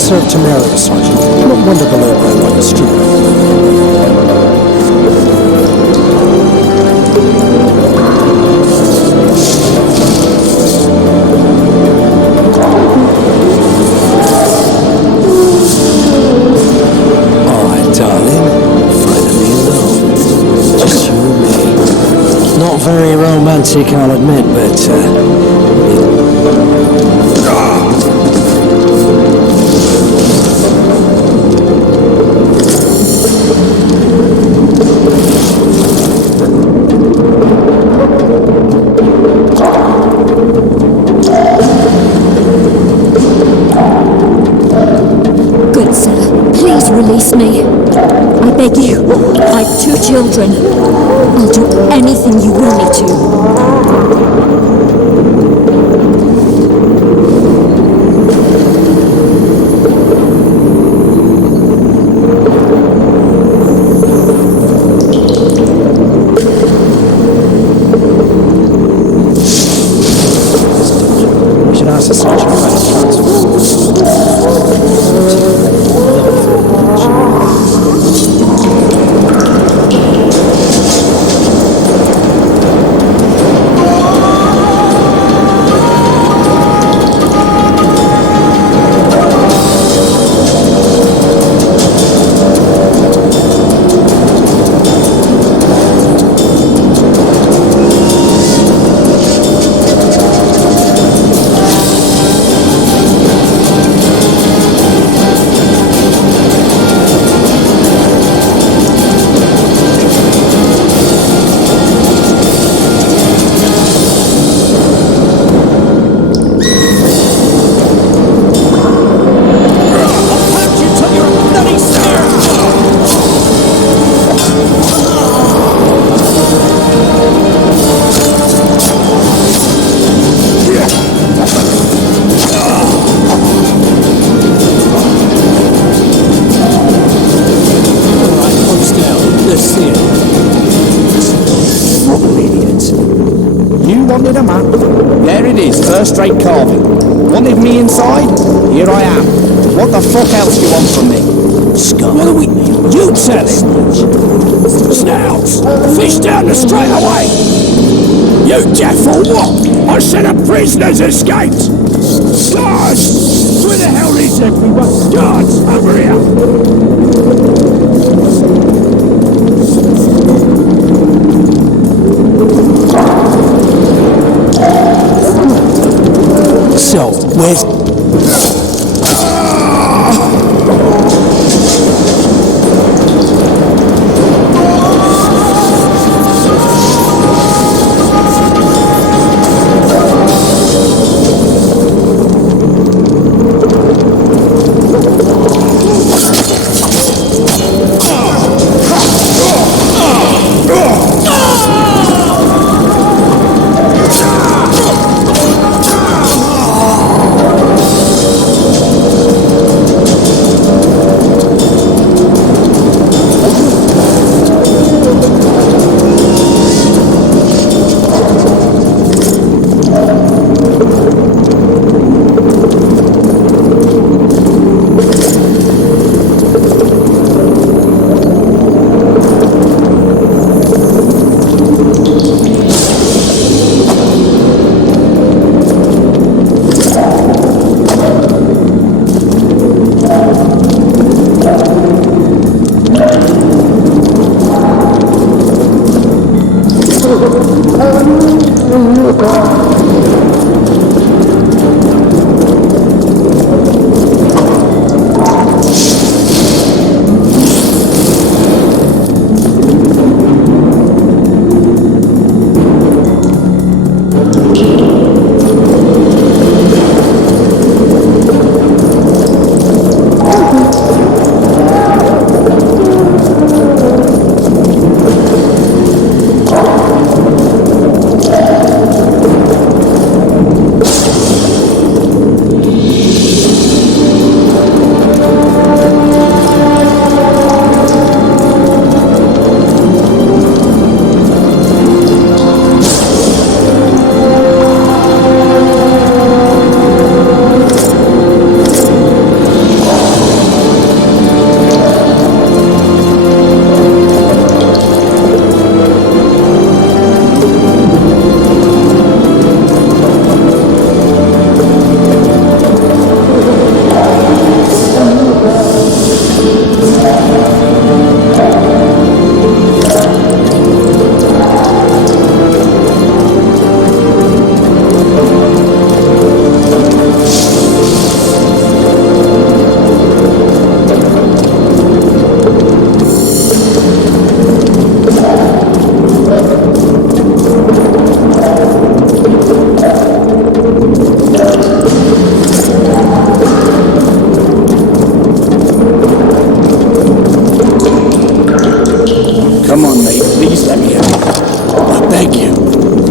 Serve to marry, Sergeant. Not one to belabor on the street. romantic, I'll admit, but Good sir, please release me. I beg you. I've 2 children. I'll do anything you will me to. We should ask the surgeon about his transfer. wanted a map. There it is, first-rate carving. Wanted me inside? Here I am. What the fuck else do you want from me? Scum. What are we... You tell him! Snouts! Fish down the straight away! You deaf or what? I said a prisoner's escaped! Guards! Where the hell is everyone? Guards, over here! So, where's...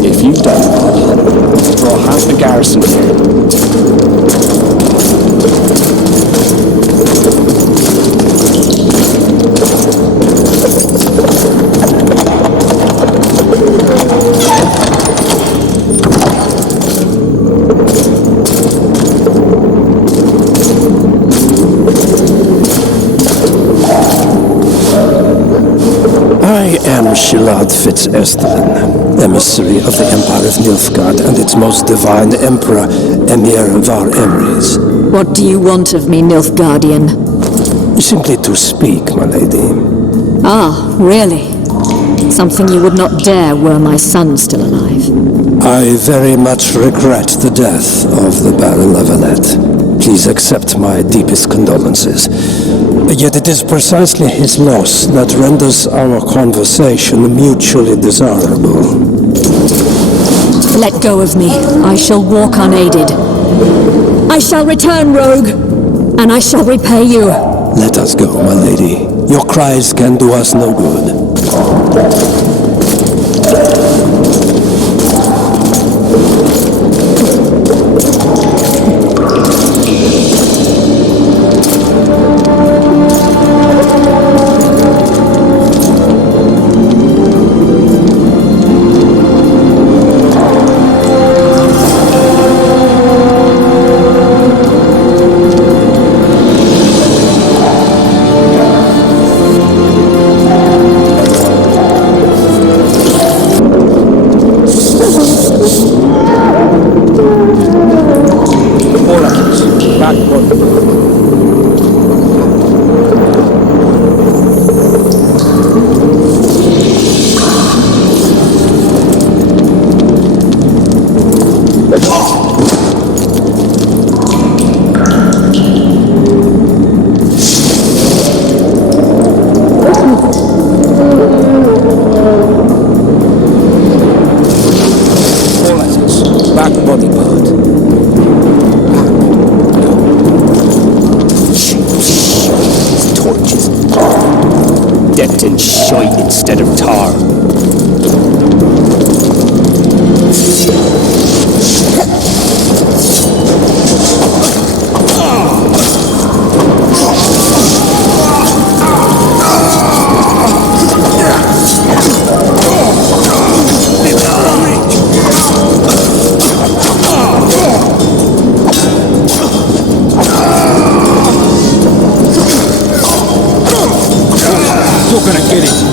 If you don't, I'll draw half the garrison here. I am Geralt Fitzestherlin, emissary of the Empire of Nilfgaard and its most divine Emperor, Emir Var Emrys. What do you want of me, Nilfgaardian? Simply to speak, my lady. Ah, really? Something you would not dare were my son still alive. I very much regret the death of the Baron Lavalette. Please accept my deepest condolences. Yet it is precisely his loss that renders our conversation mutually desirable. Let go of me. I shall walk unaided. I shall return, rogue, and I shall repay you. Let us go, my lady. Your cries can do us no good. Instead of tar. You're gonna get it.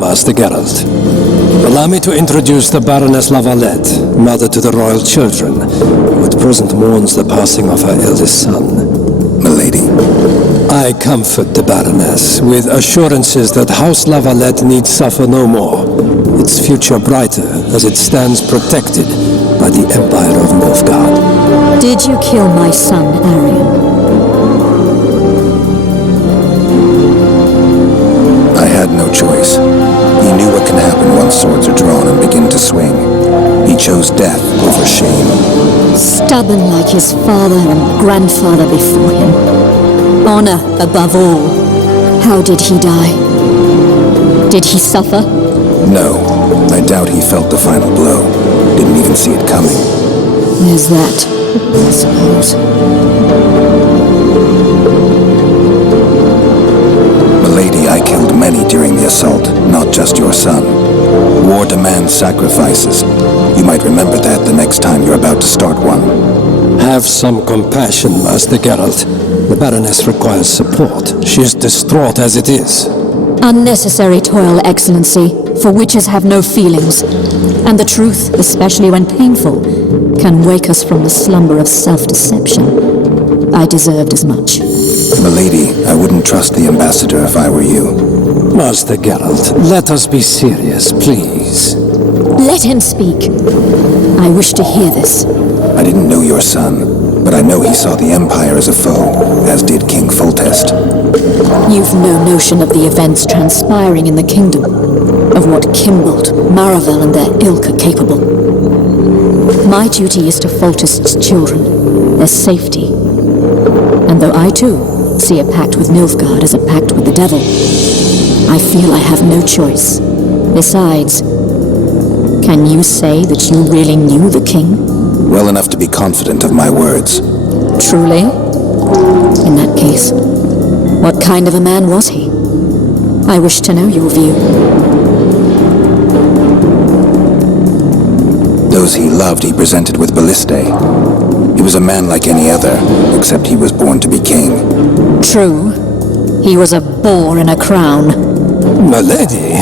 Master Geralt. Allow me to introduce the Baroness Lavalette, mother to the royal children, who at present mourns the passing of her eldest son. Milady. I comfort the Baroness with assurances that House Lavalette need suffer no more, its future brighter as it stands protected by the Empire of Nilfgaard. Did you kill my son, Arion? I had no choice. He knew what can happen once swords are drawn and begin to swing. He chose death over shame. Stubborn like his father and grandfather before him. Honor above all. How did he die? Did he suffer? No. I doubt he felt the final blow. Didn't even see it coming. There's that, I suppose. just your son. War demands sacrifices. You might remember that the next time you're about to start one. Have some compassion, Master Geralt. The Baroness requires support. She is distraught as it is. Unnecessary toil, Excellency, for witches have no feelings. And the truth, especially when painful, can wake us from the slumber of self-deception. I deserved as much. Milady, I wouldn't trust the ambassador if I were you. Master Geralt, let us be serious, please. Let him speak. I wish to hear this. I didn't know your son, but I know he saw the Empire as a foe, as did King Foltest. You've no notion of the events transpiring in the kingdom, of what Kimbold, Maravel and their ilk are capable. My duty is to Foltest's children, their safety. And though I too see a pact with Nilfgaard as a pact with the devil, I feel I have no choice. Besides, can you say that you really knew the king? Well enough to be confident of my words. Truly? In that case, what kind of a man was he? I wish to know your view. Those he loved he presented with ballistae. He was a man like any other, except he was born to be king. True. He was a boar in a crown. Milady!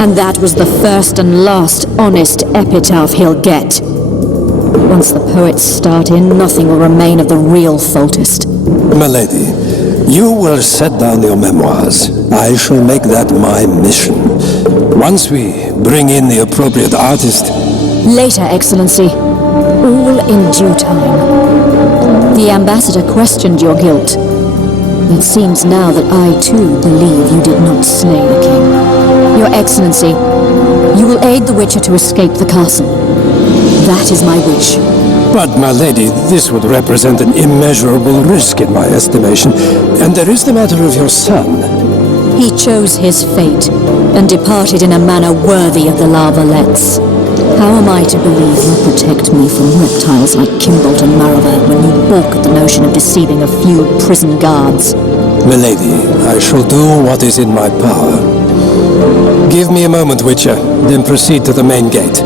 And that was the first and last honest epitaph he'll get. Once the poets start in, nothing will remain of the real Foltest. Milady, you will set down your memoirs. I shall make that my mission. Once we bring in the appropriate artist... Later, Excellency. All in due time. The ambassador questioned your guilt. It seems now that I too believe you did not slay the king. Your Excellency, you will aid the Witcher to escape the castle. That is my wish. But, my lady, this would represent an immeasurable risk in my estimation. And there is the matter of your son. He chose his fate, and departed in a manner worthy of the Larvalettes. How am I to believe you protect me from reptiles like Kimbold and Maravel when you balk at the notion of deceiving a few prison guards? Milady, I shall do what is in my power. Give me a moment, Witcher, then proceed to the main gate.